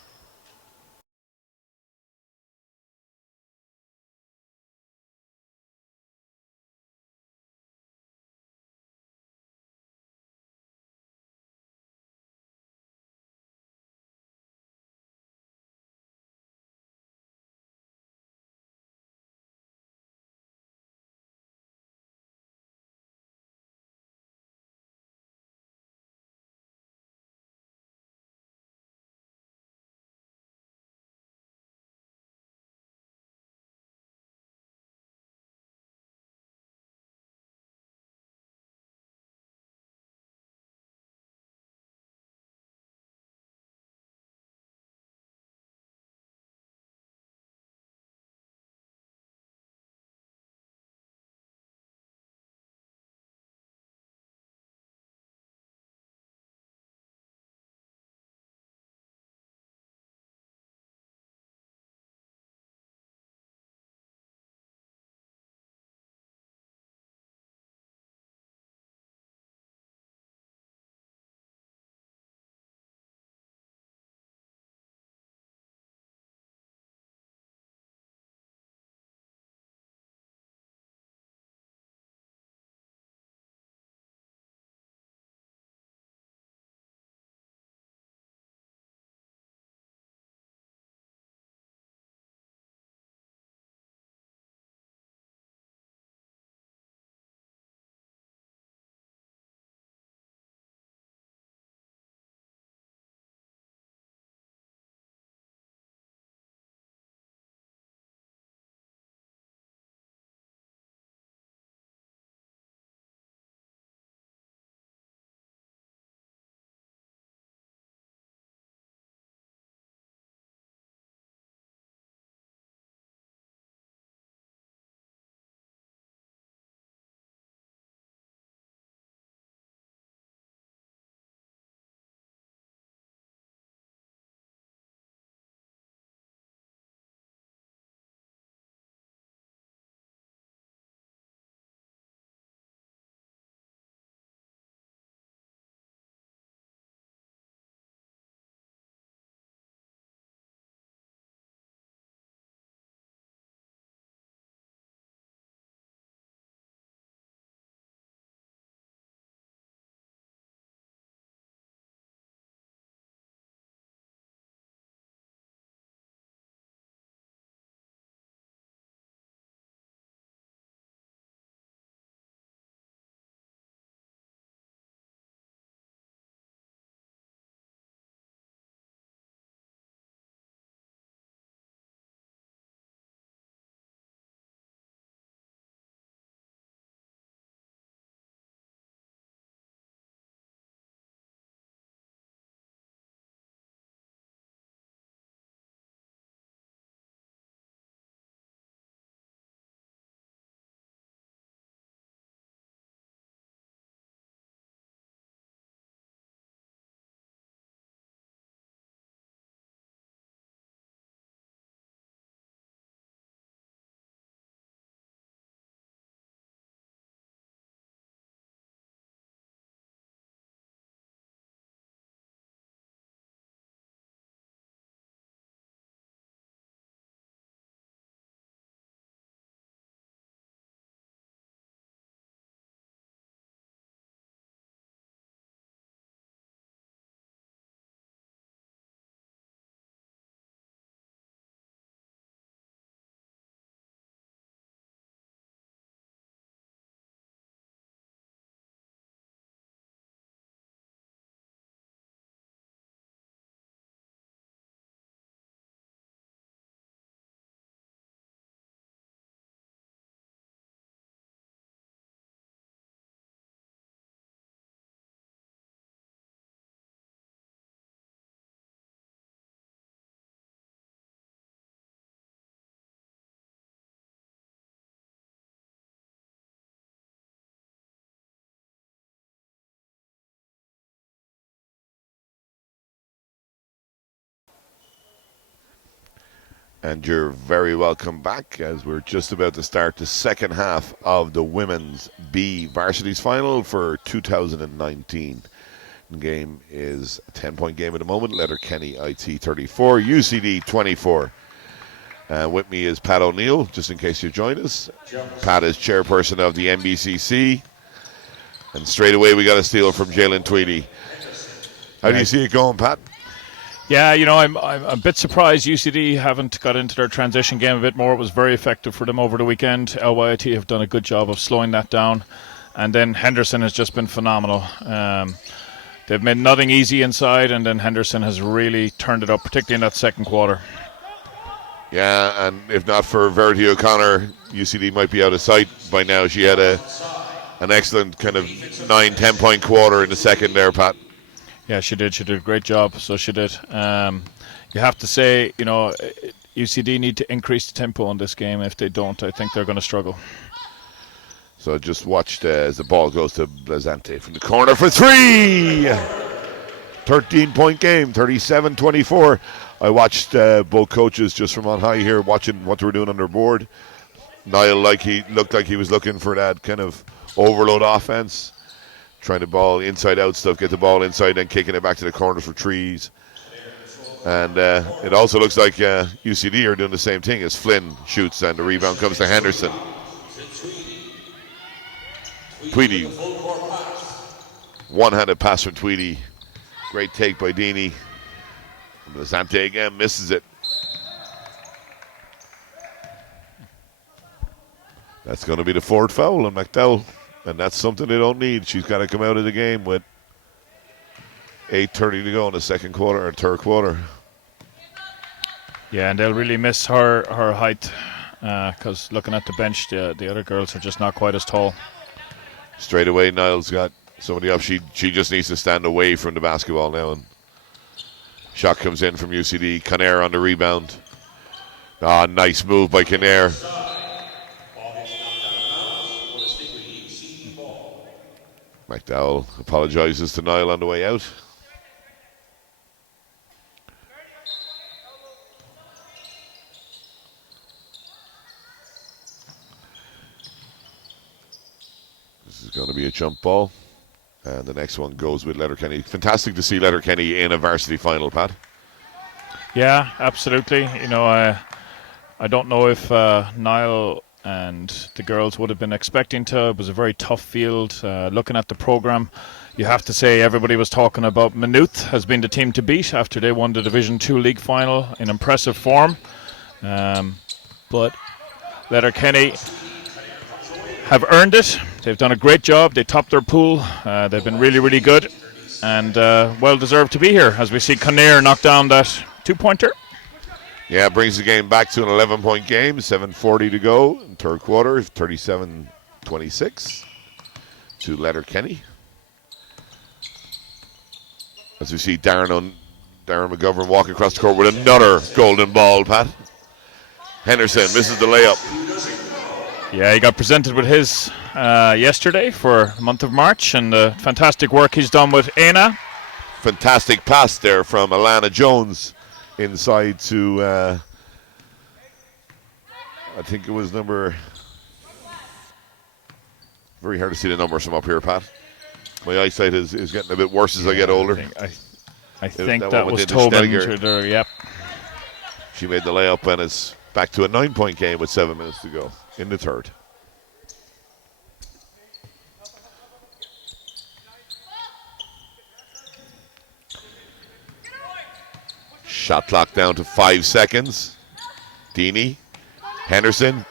And you're very welcome back as we're just about to start the second half of the Women's B Varsities Final for 2019. The game is a 10-point game at the moment. Letterkenny IT 34, UCD 24. With me is Pat O'Neill, just in case you joined us. Pat is chairperson of the NBCC. And straight away we got a steal from Jalen Tweedy. How do you see it going, Pat? Yeah, I'm a bit surprised UCD haven't got into their transition game a bit more. It was very effective for them over the weekend. LYIT have done a good job of slowing that down. And then Henderson has just been phenomenal. They've made nothing easy inside, and then Henderson has really turned it up, particularly in that second quarter. Yeah, and if not for Verity O'Connor, UCD might be out of sight by now. She had an excellent kind of 9-10 point quarter in the second there, Pat. Yeah, she did. She did a great job. So she did. You have to say, UCD need to increase the tempo in this game. If they don't, I think they're going to struggle. So just watched as the ball goes to Blazante from the corner for three. 13-point game, 37-24. I watched both coaches just from on high here, watching what they were doing on their board. Niall, looked like he was looking for that kind of overload offense. Trying to ball inside out stuff, get the ball inside, then kicking it back to the corners for threes. And it also looks like UCD are doing the same thing as Flynn shoots, and the rebound comes to Henderson. Tweedy. One-handed pass from Tweedy. Great take by Deeney. Blazante again misses it. That's going to be the fourth foul on McDowell. And that's something they don't need. She's got to come out of the game with 8:30 to go in the second quarter or third quarter. Yeah, and they'll really miss her height because looking at the bench, the other girls are just not quite as tall. Straight away, Niall's got somebody up. She just needs to stand away from the basketball now. And shot comes in from UCD. Kinnair on the rebound. Nice move by Kinnair. McDowell apologizes to Niall on the way out. This is going to be a jump ball. And the next one goes with Letterkenny. Fantastic to see Letterkenny in a varsity final, Pat. Yeah, absolutely. I don't know if Niall and the girls would have been expecting to. It was a very tough field. Looking at the program, you have to say everybody was talking about Maynooth has been the team to beat after they won the Division 2 league final in impressive form. But Letterkenny have earned it. They've done a great job. They topped their pool. They've been really, really good and well deserved to be here as we see Kinnair knock down that two-pointer. Yeah, brings the game back to an 11-point game. 7:40 to go in third quarter. 37-26 to Letterkenny. As we see Darren McGovern walk across the court with another golden ball, Pat. Henderson misses the layup. Yeah, he got presented with his yesterday for the month of March, and the fantastic work he's done with Aina. Fantastic pass there from Alana Jones inside to, I think it was number, very hard to see the numbers from up here, Pat. My eyesight is getting a bit worse as I get older. I think that was Tobin. Yep. She made the layup, and it's back to a 9-point game with 7 minutes to go in the third. Shot clock down to 5 seconds. Deeney, Henderson,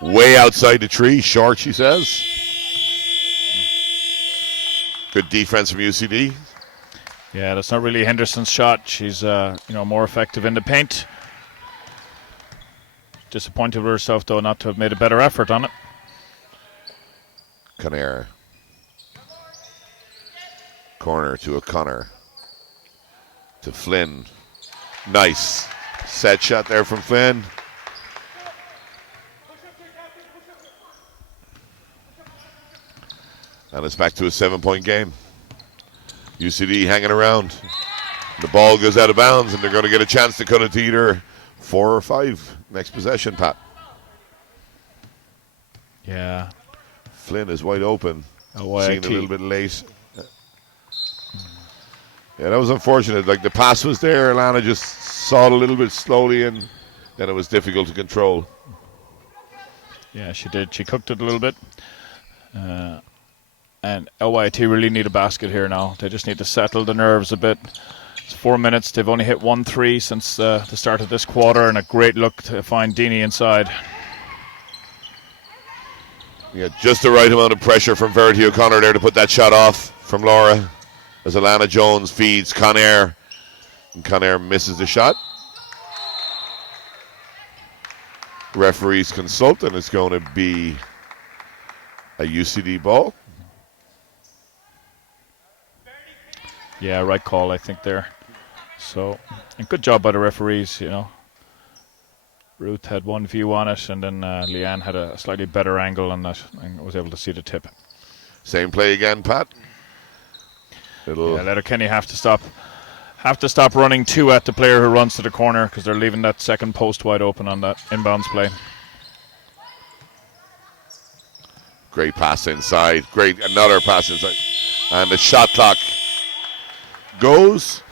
way outside the tree. Short, she says. Good defense from UCD. Yeah, that's not really Henderson's shot. She's more effective in the paint. Disappointed with herself, though, not to have made a better effort on it. Kinnair. Corner to O'Connor. To Flynn. Nice set shot there from Flynn. And it's back to a 7-point game. UCD hanging around. The ball goes out of bounds, and they're going to get a chance to cut it to either 4 or 5 next possession, Pat. Yeah. Flynn is wide open. LYIT. Seen a little bit late. Yeah, that was unfortunate. Like, the pass was there. Alana just saw it a little bit slowly, and then it was difficult to control. Yeah, she did. She cooked it a little bit. And LYIT really need a basket here now. They just need to settle the nerves a bit. It's 4 minutes. They've only hit 1 3 since the start of this quarter, and a great look to find Dini inside. Yeah, just the right amount of pressure from Verity O'Connor there to put that shot off from Laura as Alana Jones feeds Conair. And Conair misses the shot. Referees consult, and it's going to be a UCD ball. Yeah, right call, I think, there. So, and good job by the referees, you know. Ruth had one view on it, and then Leanne had a slightly better angle on that and was able to see the tip. Same play again, Pat. Yeah, Letterkenny have to stop running 2 at the player who runs to the corner, because they're leaving that second post wide open on that inbounds play. Great pass inside. Another pass inside. And the shot clock goes.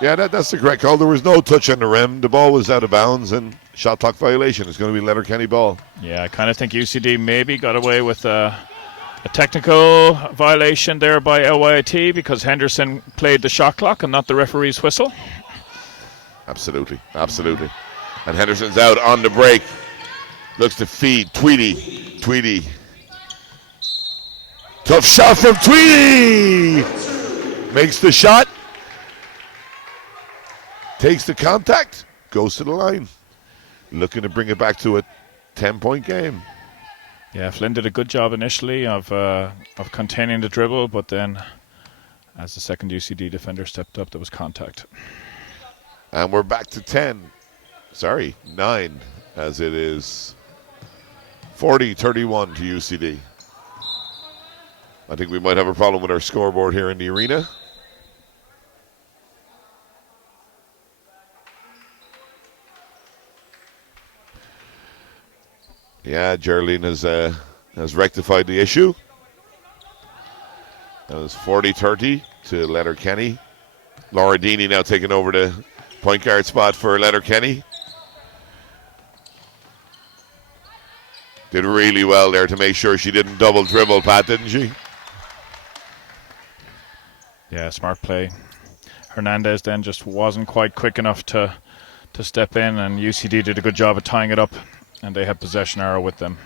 Yeah, that's the correct call. There was no touch on the rim. The ball was out of bounds, and shot clock violation. It's going to be Letterkenny ball. Yeah, I kind of think UCD maybe got away with a technical violation there by LYIT, because Henderson played the shot clock and not the referee's whistle. Absolutely. And Henderson's out on the break. Looks to feed Tweedy. Tough shot from Tweedy. Makes the shot. Takes the contact. Goes to the line. Looking to bring it back to a 10-point game. Yeah, Flynn did a good job initially of containing the dribble, but then as the second UCD defender stepped up, there was contact. And we're back to 9, as it is 40-31 to UCD. I think we might have a problem with our scoreboard here in the arena. Yeah, Geraldine has rectified the issue. That was 40-30 to Letterkenny. Laura Dini now taking over the point guard spot for Letterkenny. Did really well there to make sure she didn't double dribble, Pat, didn't she? Yeah, smart play. Hernandez then just wasn't quite quick enough to step in, and UCD did a good job of tying it up, and they had possession arrow with them.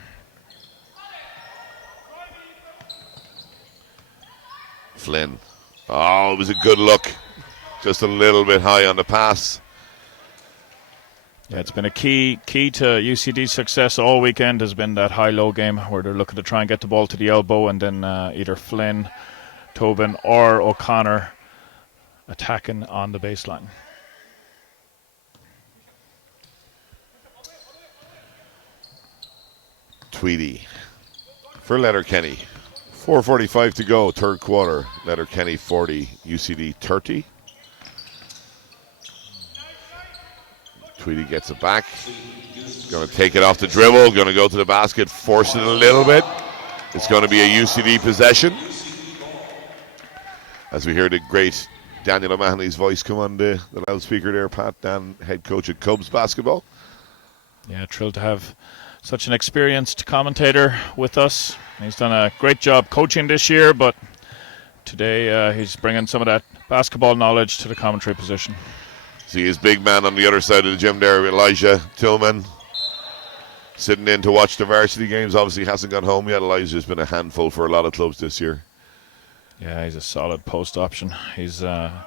Flynn. Oh, it was a good look. Just a little bit high on the pass. Yeah, it's been a key to UCD's success all weekend has been that high-low game where they're looking to try and get the ball to the elbow, and then either Flynn, Tobin or O'Connor attacking on the baseline. Tweedy for Letterkenny. 4:45 to go, third quarter. Letterkenny 40, UCD 30. Tweedy gets it back. Going to take it off the dribble. Going to go to the basket, force it a little bit. It's going to be a UCD possession. As we hear the great Daniel O'Mahony's voice come on the loudspeaker there, Pat, Dan, head coach at Cubs basketball. Yeah, thrilled to have such an experienced commentator with us. He's done a great job coaching this year, but today he's bringing some of that basketball knowledge to the commentary position. See his big man on the other side of the gym there, Elijah Tillman, sitting in to watch the varsity games. Obviously hasn't gone home yet. Elijah's been a handful for a lot of clubs this year. Yeah, he's a solid post option. He's a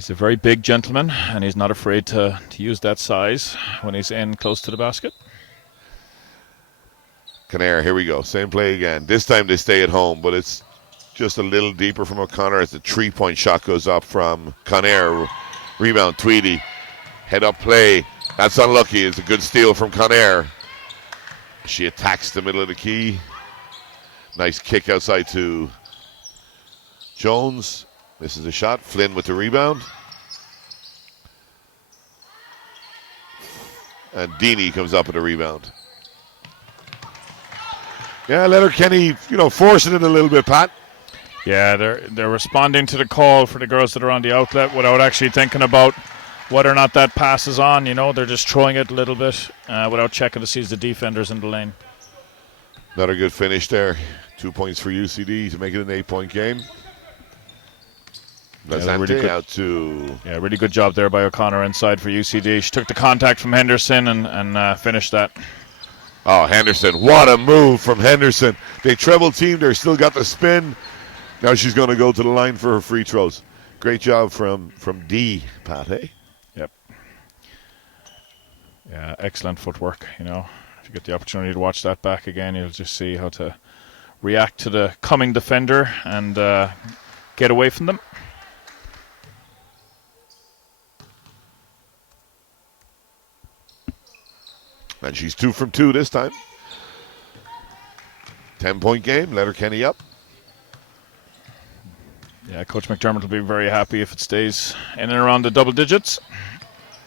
very big gentleman, and he's not afraid to use that size when he's in close to the basket. Conair, here we go. Same play again. This time they stay at home, but it's just a little deeper from O'Connor as the 3-point shot goes up from Conair. Rebound, Tweedy. Head up play. That's unlucky. It's a good steal from Conair. She attacks the middle of the key. Nice kick outside to Jones. Misses a shot. Flynn with the rebound. And Deeney comes up with a rebound. Yeah, Letterkenny, forcing it a little bit, Pat. Yeah, they're responding to the call for the girls that are on the outlet without actually thinking about whether or not that pass is on. They're just throwing it a little bit without checking to see the defenders in the lane. Another good finish there. 2 points for UCD to make it an 8-point game. Lazante out to... Yeah, really good job there by O'Connor inside for UCD. She took the contact from Henderson and finished that. Oh, Henderson. What a move from Henderson. They treble teamed her, still got the spin. Now she's going to go to the line for her free throws. Great job from D, Pat, eh? Yep. Yeah, excellent footwork, If you get the opportunity to watch that back again, you'll just see how to react to the coming defender and get away from them. And she's 2 from 2 this time. 10-point game, Letterkenny up. Yeah, Coach McDermott will be very happy if it stays in and around the double digits.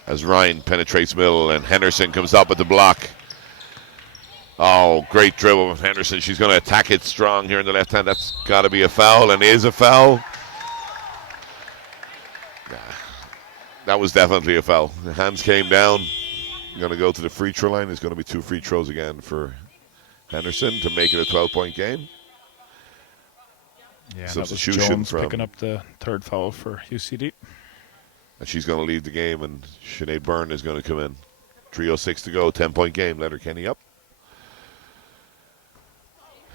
As Ryan penetrates middle and Henderson comes up with the block. Oh, great dribble from Henderson. She's going to attack it strong here in the left hand. That's got to be a foul, and is a foul. Yeah, that was definitely a foul. The hands came down. Going to go to the free throw line. There's going to be 2 free throws again for Henderson to make it a 12-point game. Yeah, Substitution that was Jones from picking up the 3rd foul for UCD. And she's going to lead the game, and Sinead Byrne is going to come in. 3:06 to go, 10-point game. Letterkenny up.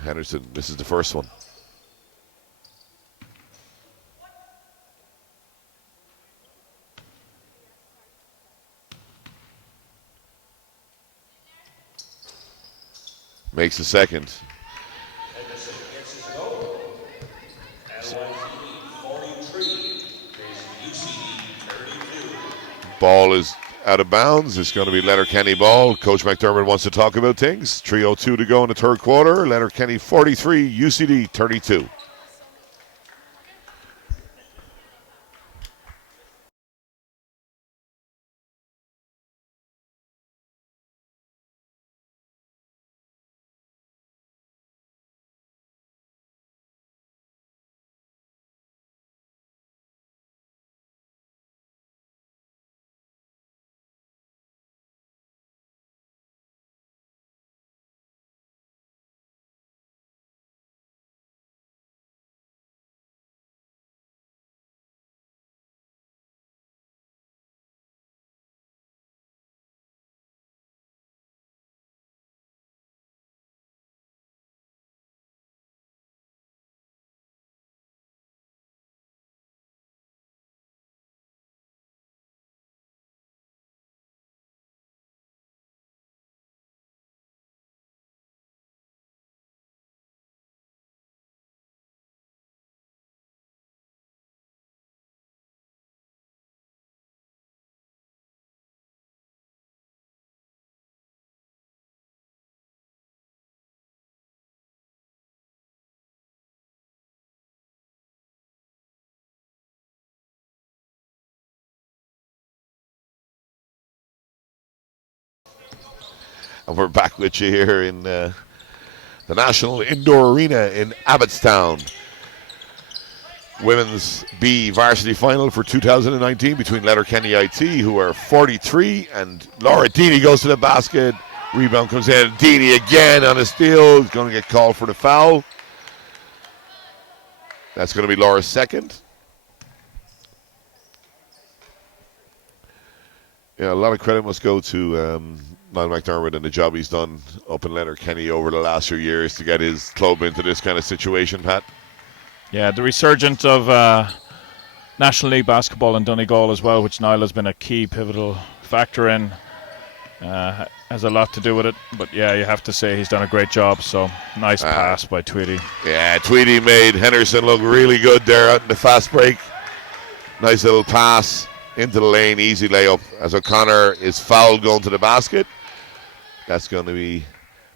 Henderson, this is the first one. Makes the second. Ball is out of bounds. It's going to be Letterkenny ball. Coach McDermott wants to talk about things. 3:02 to go in the 3rd quarter. Letterkenny 43, UCD 32. And we're back with you here in the National Indoor Arena in Abbottstown. Women's B varsity final for 2019 between Letterkenny IT, who are 43, and Laura Deeney goes to the basket. Rebound comes in. Deeney again on a steal. He's going to get called for the foul. That's going to be Laura's second. Yeah, a lot of credit must go to Niall McDermott and the job he's done up in Letterkenny over the last few years to get his club into this kind of situation, Pat. Yeah, the resurgence of National League basketball in Donegal as well, which Niall has been a key pivotal factor in, has a lot to do with it. But yeah, you have to say he's done a great job. So nice pass by Tweedy. Yeah, Tweedy made Henderson look really good there out in the fast break. Nice little pass into the lane, easy layup as O'Connor is fouled going to the basket. That's going to be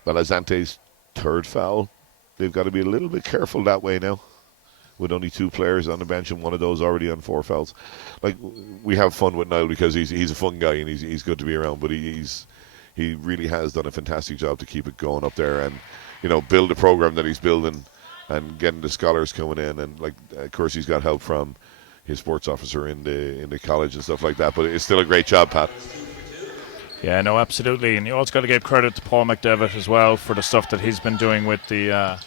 Belazante's 3rd foul. They've got to be a little bit careful that way now, with only 2 players on the bench and one of those already on 4 fouls. Like, we have fun with Niall because he's a fun guy and he's good to be around, but he's he really has done a fantastic job to keep it going up there, and build a program that he's building and getting the scholars coming in, and of course he's got help from his sports officer in the college and stuff like that. But it's still a great job, Pat. Yeah, no, absolutely, and you also got to give credit to Paul McDevitt as well for the stuff that he's been doing with the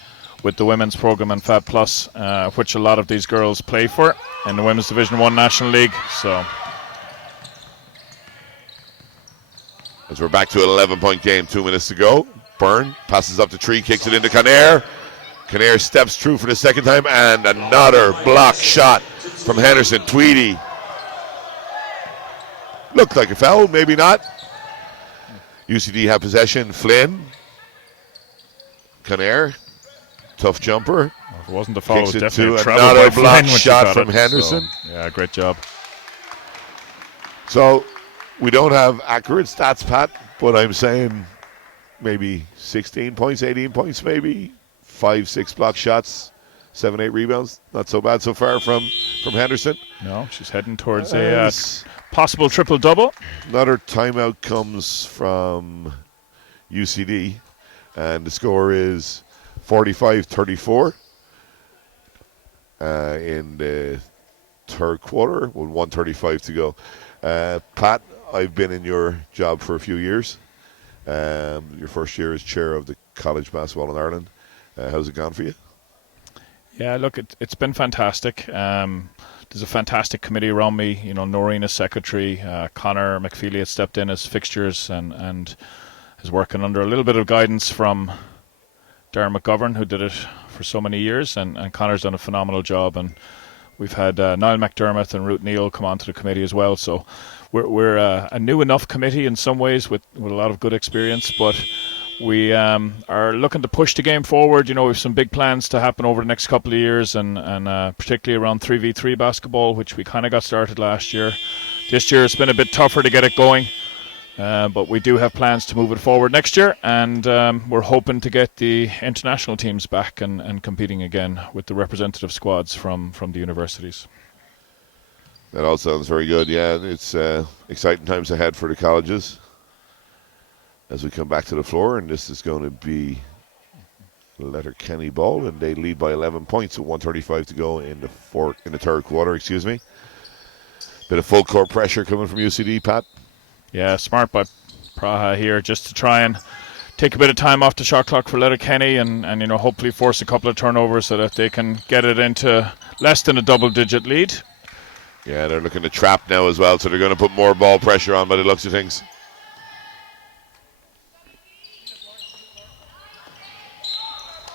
women's program in Fab Plus, which a lot of these girls play for in the Women's Division 1 National League. So, as we're back to an 11-point game, 2 minutes to go. Byrne passes up the tree, kicks it into Conair. Conair steps through for the second time, and another block shot from Henderson. Tweedy. Looked like a foul, maybe not. UCD have possession. Flynn. Conair. Tough jumper. If it wasn't a foul, it was Kicks it definitely to a travel another by block Flynn when she shot got from it. Henderson. So, yeah, great job. So we don't have accurate stats, Pat, but I'm saying maybe 16 points, 18 points, maybe 5-6 block shots, 7-8 rebounds. Not so bad so far from Henderson. No, she's heading towards a possible triple-double. Another timeout comes from UCD, and the score is 45-34 in the third quarter with 1:35 to go. Pat, I've been in your job for a few years. Your first year as chair of the College Basketball in Ireland. How's it gone for you? Yeah, look, it's been fantastic. There's a fantastic committee around me. Noreen as secretary, Connor McFeely has stepped in as fixtures and is working under a little bit of guidance from Darren McGovern, who did it for so many years, and Connor's done a phenomenal job. And we've had Niall McDermott and Ruth Neal come onto the committee as well. So we're a new enough committee in some ways with a lot of good experience, but we are looking to push the game forward. We have some big plans to happen over the next couple of years, and particularly around 3v3 basketball, which we kind of got started last year. This year it's been a bit tougher to get it going, but we do have plans to move it forward next year, and we're hoping to get the international teams back and competing again with the representative squads from the universities. That all sounds very good. Yeah, it's exciting times ahead for the colleges as we come back to the floor, and this is going to be Letterkenny ball, and they lead by 11 points with 1:35 to go in the third quarter. Excuse me. Bit of full court pressure coming from UCD, Pat. Yeah, smart by Praha here, just to try and take a bit of time off the shot clock for Letterkenny, and hopefully force a couple of turnovers so that they can get it into less than a double-digit lead. Yeah, they're looking to trap now as well, so they're going to put more ball pressure on by the looks of things.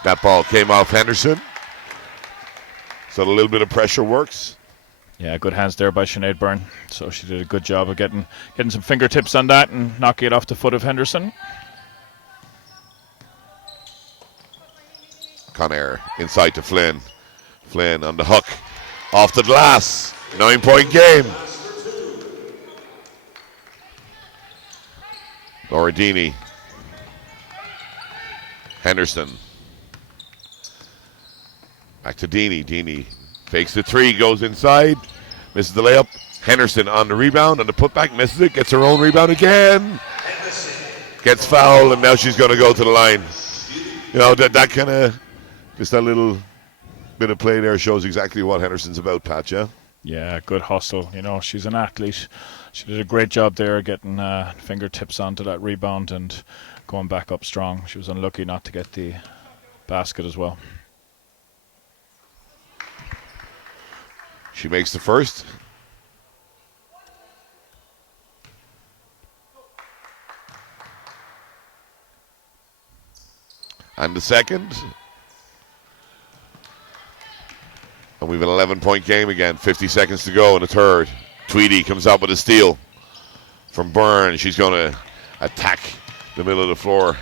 That ball came off Henderson, so a little bit of pressure works. Yeah, good hands there by Sinead Byrne. So she did a good job of getting some fingertips on that and knocking it off the foot of Henderson. Conair inside to Flynn. Flynn on the hook, off the glass. 9-point game. Laura Deeney. Henderson. Back to Deeney. Deeney fakes the three, goes inside, misses the layup. Henderson on the rebound, on the putback, misses it, gets her own rebound again. Gets fouled, and now she's going to go to the line. That kind of, just that little bit of play there shows exactly what Henderson's about, Pat, yeah? Yeah, good hustle. She's an athlete. She did a great job there getting fingertips onto that rebound and going back up strong. She was unlucky not to get the basket as well. She makes the first. And the second. And we have an 11-point game again. 50 seconds to go in the third. Tweedy comes out with a steal from Byrne. She's going to attack the middle of the floor.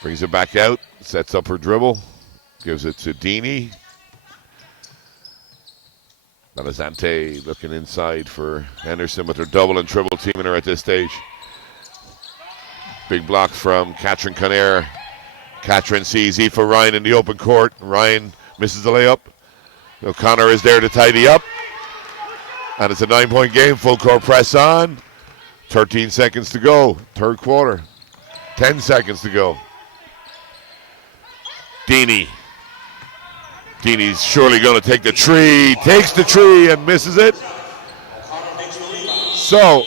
Brings it back out. Sets up her dribble. Gives it to Deeney. Malazante looking inside for Henderson, but they're double and triple teaming her at this stage. Big block from Katrin Conair. Katrin sees Aoife Ryan in the open court. Ryan misses the layup. O'Connor is there to tidy up. And it's a 9-point game. Full court press on. 13 seconds to go, third quarter. 10 seconds to go. Deeney. Deeney's surely going to take the tree. Takes the tree and misses it. So,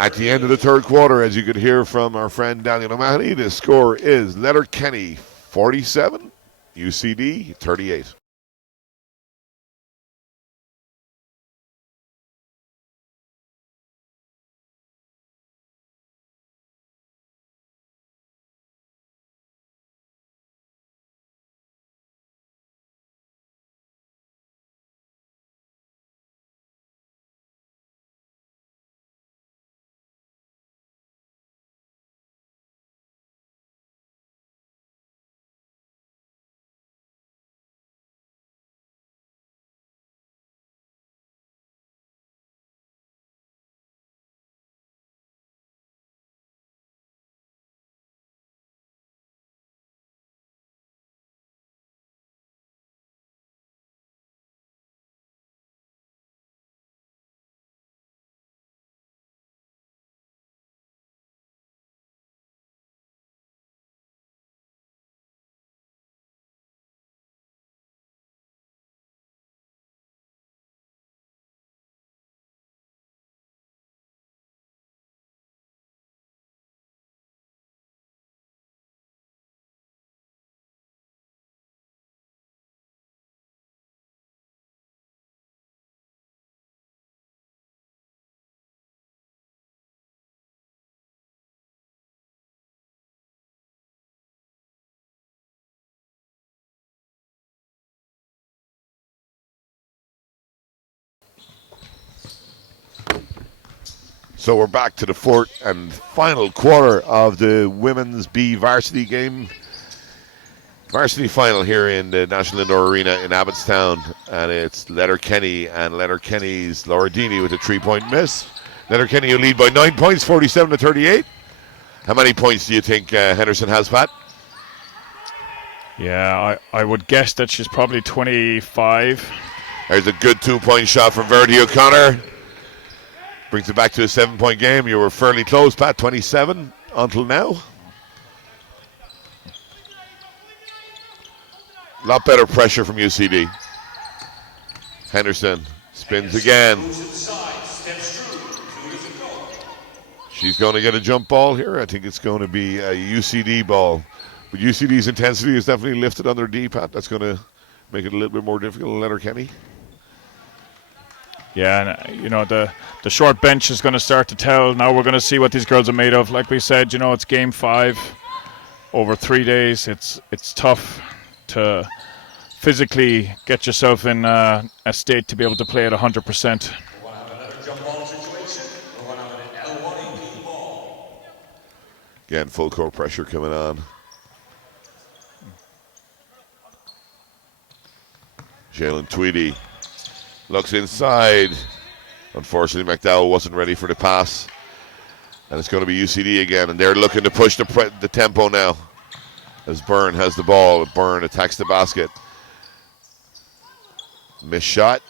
at the end of the third quarter, as you could hear from our friend Daniel O'Mahony, the score is Letterkenny 47, UCD 38. So we're back to the fourth and final quarter of the women's B varsity game. Varsity final here in the National Indoor Arena in Abbottstown. And it's Letterkenny and Letterkenny's Laura Deeney with a 3-point miss. Letterkenny will lead by 9 points, 47-38. How many points do you think Henderson has, Pat? Yeah, I would guess that she's probably 25. There's a good 2-point shot from Verity O'Connor. Brings it back to a 7-point game. You were fairly close, Pat, 27 until now. A lot better pressure from UCD. Henderson spins again. She's going to get a jump ball here. I think it's going to be a UCD ball. But UCD's intensity is definitely lifted on their D, Pat. That's going to make it a little bit more difficult to Letterkenny. Yeah, and you know, the short bench is going to start to tell. Now we're going to see what these girls are made of. Like we said, you know, it's game 5 over 3 days. It's tough to physically get yourself in a state to be able to play at 100%. Again, full court pressure coming on. Jalen Tweedy looks inside. Unfortunately, McDowell wasn't ready for the pass. And it's going to be UCD again. And they're looking to push the tempo now. As Byrne has the ball. Byrne attacks the basket. Missed shot.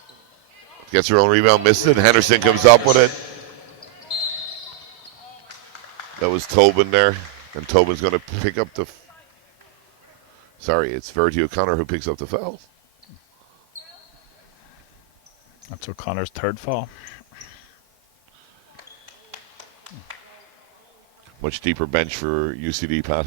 Gets her own rebound, misses it. Henderson comes up with it. That was Tobin there. And Tobin's going to pick up the... Sorry, it's Verity O'Connor who picks up the foul. That's O'Connor's third foul. Much deeper bench for UCD, Pat.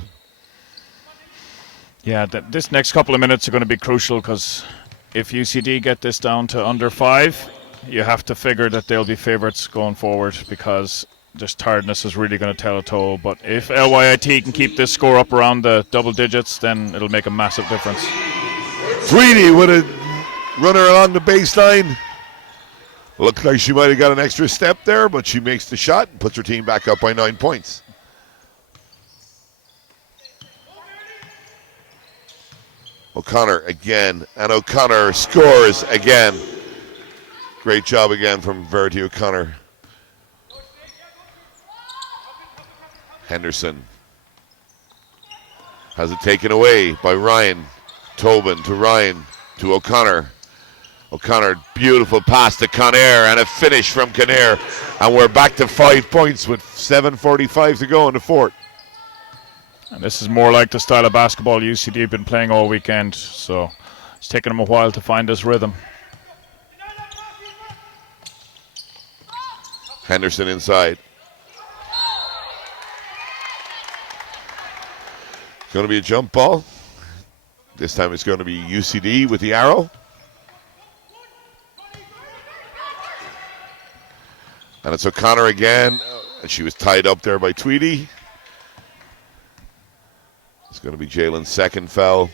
Yeah, this next couple of minutes are going to be crucial because if UCD get this down to under 5, you have to figure that they'll be favourites going forward because this tiredness is really going to tell a toll. But if LYIT can keep this score up around the double digits, then it'll make a massive difference. Tweedy with a runner along the baseline. Looks like she might have got an extra step there, but she makes the shot and puts her team back up by 9 points. O'Connor again, and O'Connor scores again. Great job again from Verity O'Connor. Henderson has it taken away by Ryan. Tobin to Ryan to O'Connor. O'Connor, beautiful pass to Conair and a finish from Conair. And we're back to 5 points with 7:45 to go in the fourth. And this is more like the style of basketball UCD have been playing all weekend, so it's taken them a while to find this rhythm. Henderson inside. It's going to be a jump ball. This time it's going to be UCD with the arrow. And it's O'Connor again. And she was tied up there by Tweedy. It's going to be Jalen's second foul.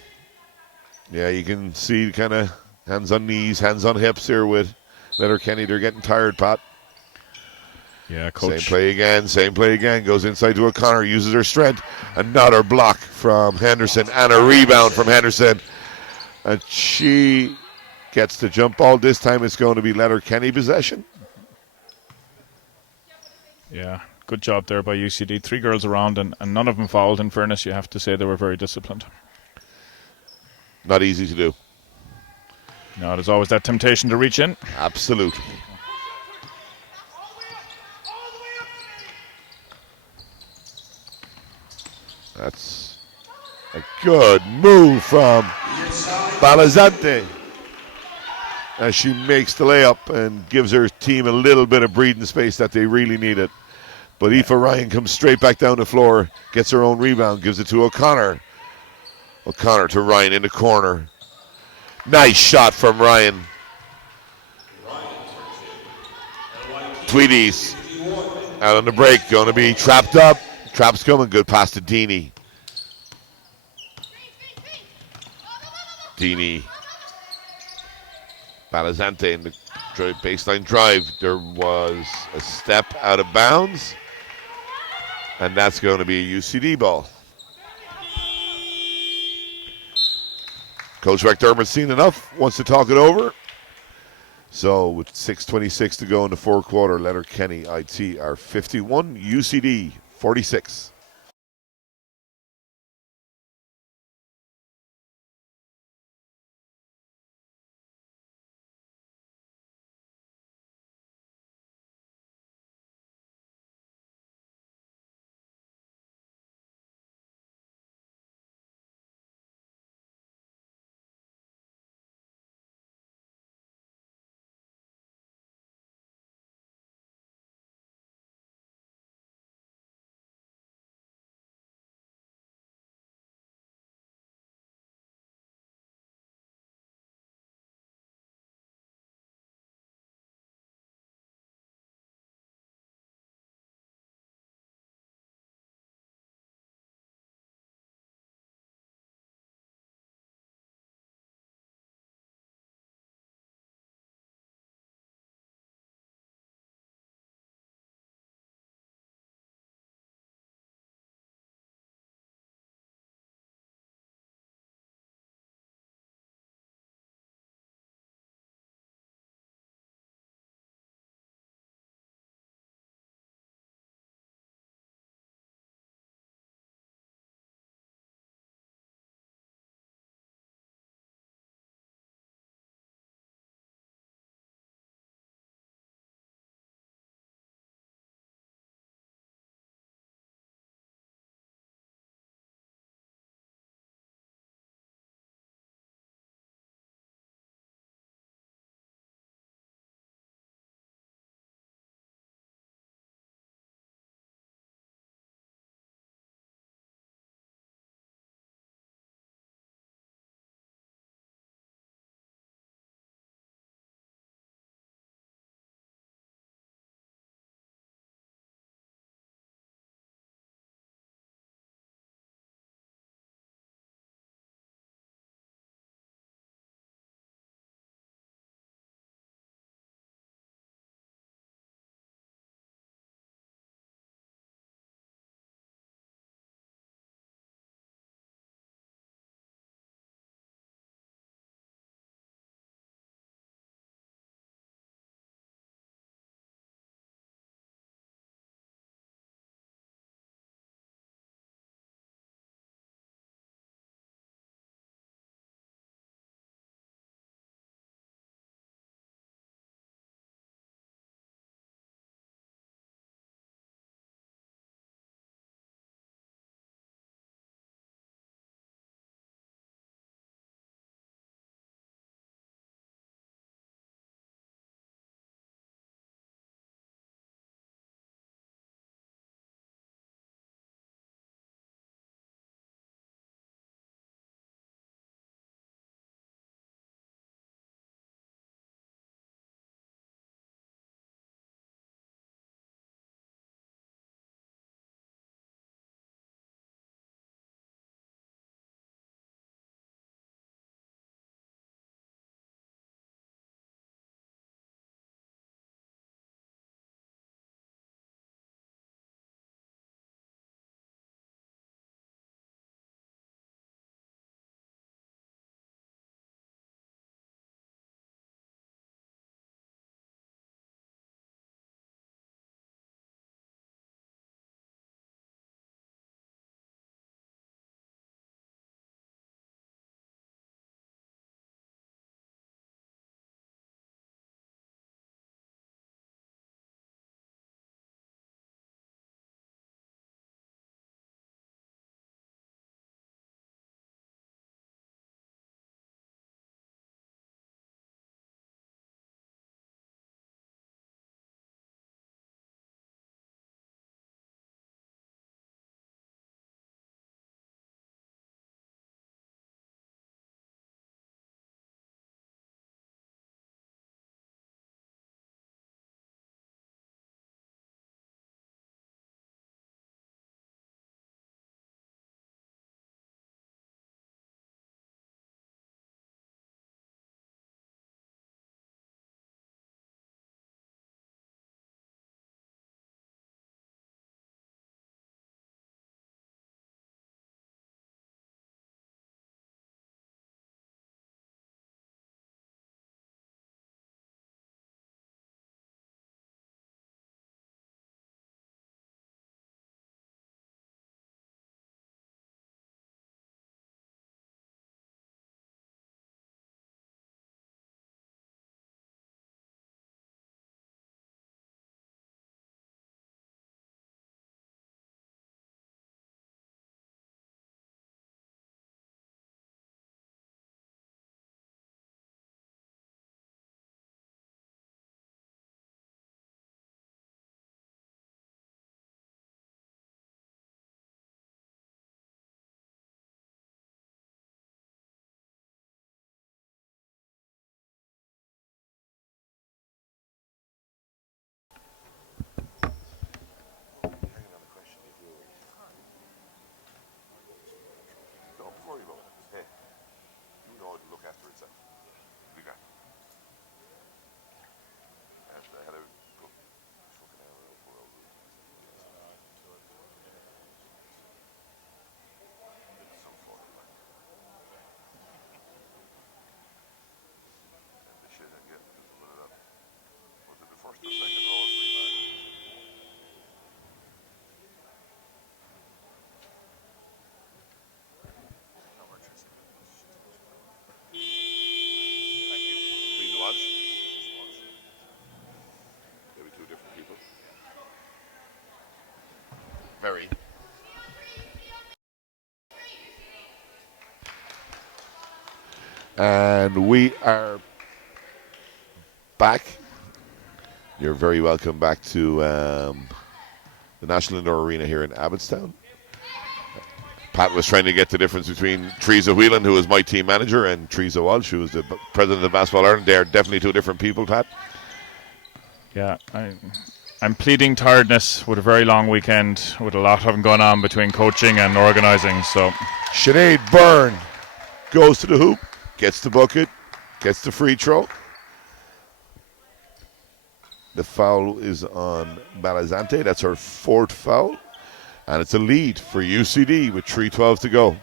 Yeah, you can see kind of hands on knees, hands on hips here with Letterkenny. They're getting tired, Pat. Yeah, coach. Same play again. Goes inside to O'Connor, uses her strength. Another block from Henderson and a rebound from Henderson. And she gets the jump ball. This time it's going to be Letterkenny possession. Yeah, good job there by UCD. 3 girls around and none of them fouled. In fairness, you have to say they were very disciplined. Not easy to do. No, there's always that temptation to reach in. Absolutely. That's a good move from Balazante as she makes the layup and gives her team a little bit of breathing space that they really needed. But Aoife Ryan comes straight back down the floor, gets her own rebound, gives it to O'Connor. O'Connor to Ryan in the corner. Nice shot from Ryan. Tweedies out on the break, going to be trapped up. Trap's coming, good pass to Deeney. Deeney. Balazante in the baseline drive. There was a step out of bounds. And that's going to be a UCD ball. Coach McDermott's seen enough, wants to talk it over. So with 6:26 to go in the fourth quarter, Letterkenny IT are 51, UCD 46. Very. And we are back. You're very welcome back to the National Indoor Arena here in Abbottstown. Pat was trying to get the difference between Teresa Whelan, who was my team manager, and Teresa Walsh, who was the president of Basketball Ireland. They are definitely two different people, Pat. Yeah, I'm pleading tiredness with a very long weekend, with a lot of them going on between coaching and organising. So Sinead Byrne goes to the hoop, gets the bucket, gets the free throw. The foul is on Malazante. That's her fourth foul. And it's a lead for UCD with 3:12 to go.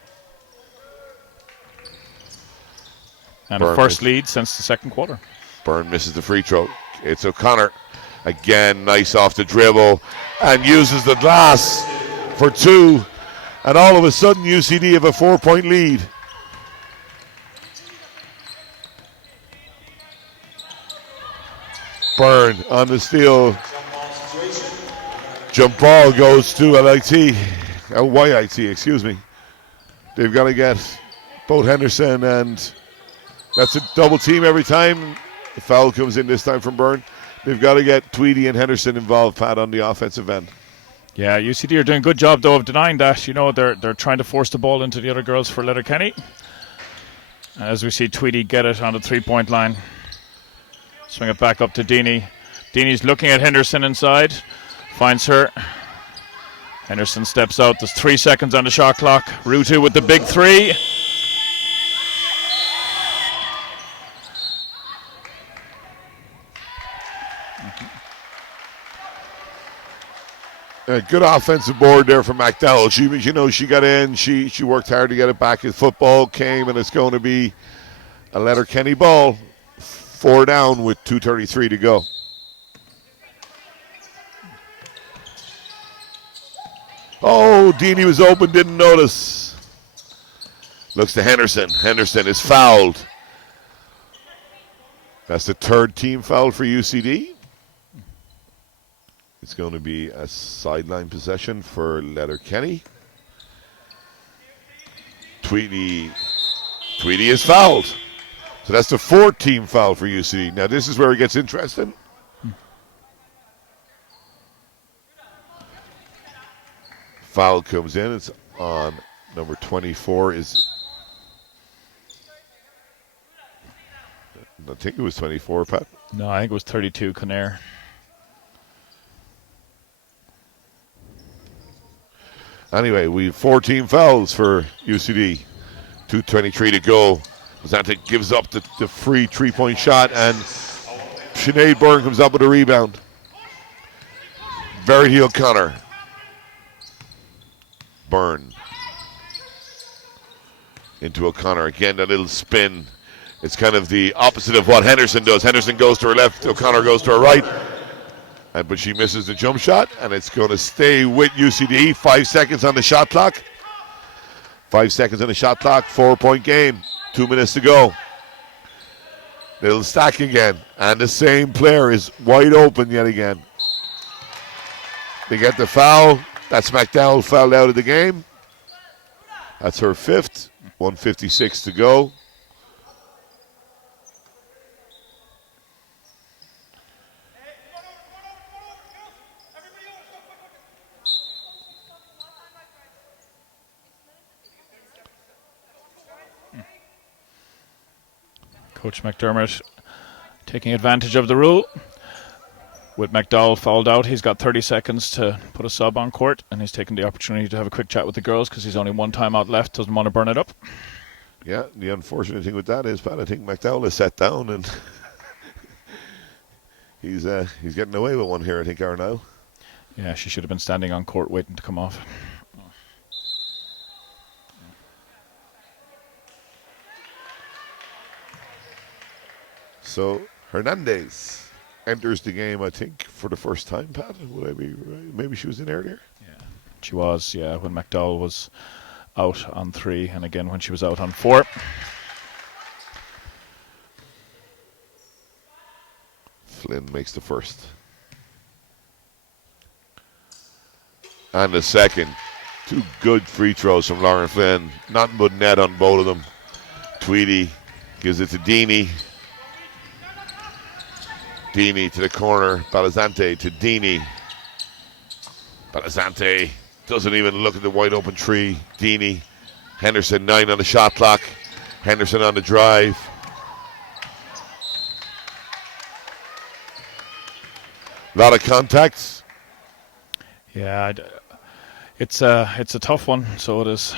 and a first lead since the second quarter. Byrne misses the free throw. It's O'Connor. Again, nice off the dribble. And uses the glass for two. And all of a sudden, UCD have a 4-point lead. Byrne on the steal. Jump ball goes to YIT, excuse me. They've got to get both Henderson, and that's a double team every time. The foul comes in this time from Byrne. They've got to get Tweedy and Henderson involved, Pat, on the offensive end. Yeah, UCD are doing a good job, though, of denying that. You know, they're trying to force the ball into the other girls for Letterkenny. As we see Tweedy get it on the three-point line. Swing it back up to Deanie. Deanie's looking at Henderson inside. Finds her. Henderson steps out. There's 3 seconds on the shot clock. Rutu with the big three. A good offensive board there for McDowell. She got in. She worked hard to get it back. His football came, and it's going to be a Letterkenny ball. 4 down with 2:33 to go. Oh, Deanie was open, didn't notice. Looks to Henderson. Henderson is fouled. That's the third team foul for UCD. It's going to be a sideline possession for Letterkenny. Tweedy is fouled. So that's the fourth team foul for UCD. Now this is where it gets interesting. Foul comes in. It's on number 24. I think it was 24, Pat. No, I think it was 32, Conair. Anyway, we have 4 team fouls for UCD. 2:23 to go. Zanta gives up the free 3-point shot, and Sinead Byrne comes up with a rebound. Verity O'Connor. Byrne. Into O'Connor. Again, a little spin. It's kind of the opposite of what Henderson does. Henderson goes to her left, O'Connor goes to her right. But she misses the jump shot, and it's going to stay with UCD. 5 seconds on the shot clock. 5 seconds on the shot clock. 4-point game. 2 minutes to go. Little stack again. And the same player is wide open yet again. They get the foul. That's McDowell fouled out of the game. That's her fifth. 1:56 to go. Coach McDermott taking advantage of the rule. With McDowell fouled out, he's got 30 seconds to put a sub on court, and he's taking the opportunity to have a quick chat with the girls because he's only one timeout left, doesn't want to burn it up. Yeah, the unfortunate thing with that is, Pat, I think McDowell is set down, and he's getting away with one here, I think, Arnold. Yeah, she should have been standing on court waiting to come off. So Hernandez enters the game, I think, for the first time, Pat. Would I be right? Maybe she was in earlier? Yeah, she was, yeah, when McDowell was out on 3, and again when she was out on 4. Flynn makes the first. And the second. 2 good free throws from Lauren Flynn. Nothing but net on both of them. Tweedy gives it to Dini. Dini to the corner. Balazante to Dini. Balazante doesn't even look at the wide open tree. Dini. Henderson 9 on the shot clock. Henderson on the drive. A lot of contacts. Yeah, it's a tough one. So it is.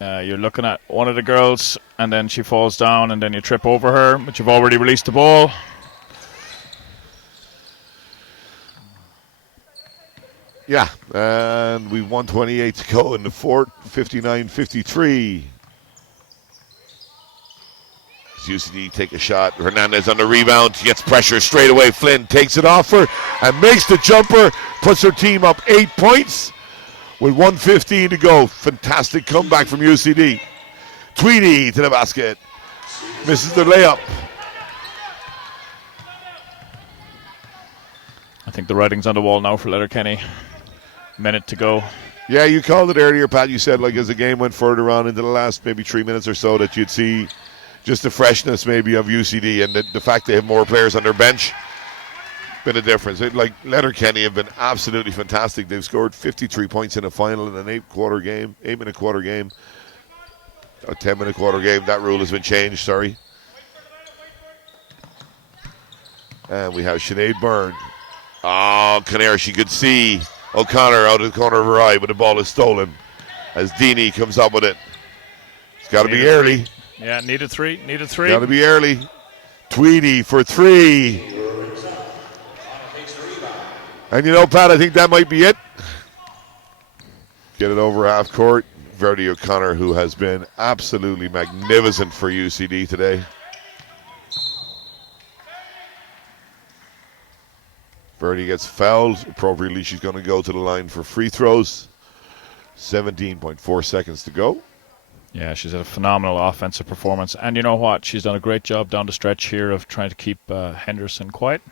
You're looking at one of the girls, and then she falls down, and then you trip over her, but you've already released the ball. Yeah, and we've 1:28 to go in the fourth, 59-53. As UCD take a shot, Hernandez on the rebound, gets pressure straight away. Flynn takes it off her and makes the jumper, puts her team up 8 points with 1:15 to go. Fantastic comeback from UCD. Tweedy to the basket, misses the layup. I think the writing's on the wall now for Letterkenny. Minute to go. Yeah, you called it earlier, Pat. You said, like, as the game went further on into the last maybe 3 minutes or so, that you'd see just the freshness maybe of UCD and the fact they have more players on their bench. Been a difference. Like, Letterkenny have been absolutely fantastic. They've scored 53 points in a final in an 8-minute quarter game. A 10-minute quarter game. That rule has been changed, sorry. And we have Sinead Byrne. Oh, Kinnair, she could see O'Connor out of the corner of her eye, but the ball is stolen as Dini comes up with it. It's got to be early. Yeah, need a three. Got to be early. Tweedy for 3. And you know, Pat, I think that might be it. Get it over half court. Verdi O'Connor, who has been absolutely magnificent for UCD today. Verdi gets fouled. Appropriately, she's going to go to the line for free throws. 17.4 seconds to go. Yeah, she's had a phenomenal offensive performance. And you know what? She's done a great job down the stretch here of trying to keep Henderson quiet.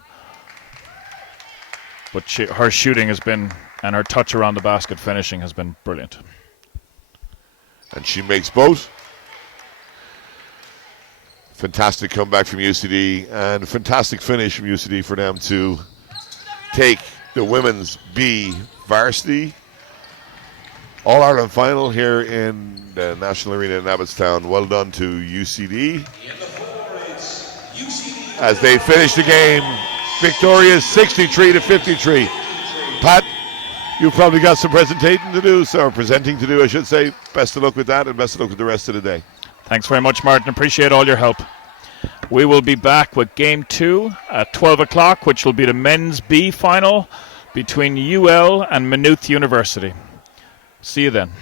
But her shooting has been, and her touch around the basket finishing has been brilliant. And she makes both. Fantastic comeback from UCD and fantastic finish from UCD for them to take the women's B varsity All-Ireland final here in the National Arena in Abbottstown. Well done to UCD as they finish the game victorious 63-53. Pat, you've probably got some presenting to do, I should say. Best of luck with that and best of luck with the rest of the day. Thanks very much, Martin. Appreciate all your help. We will be back with Game 2 at 12 o'clock, which will be the men's B final between UL and Maynooth University. See you then.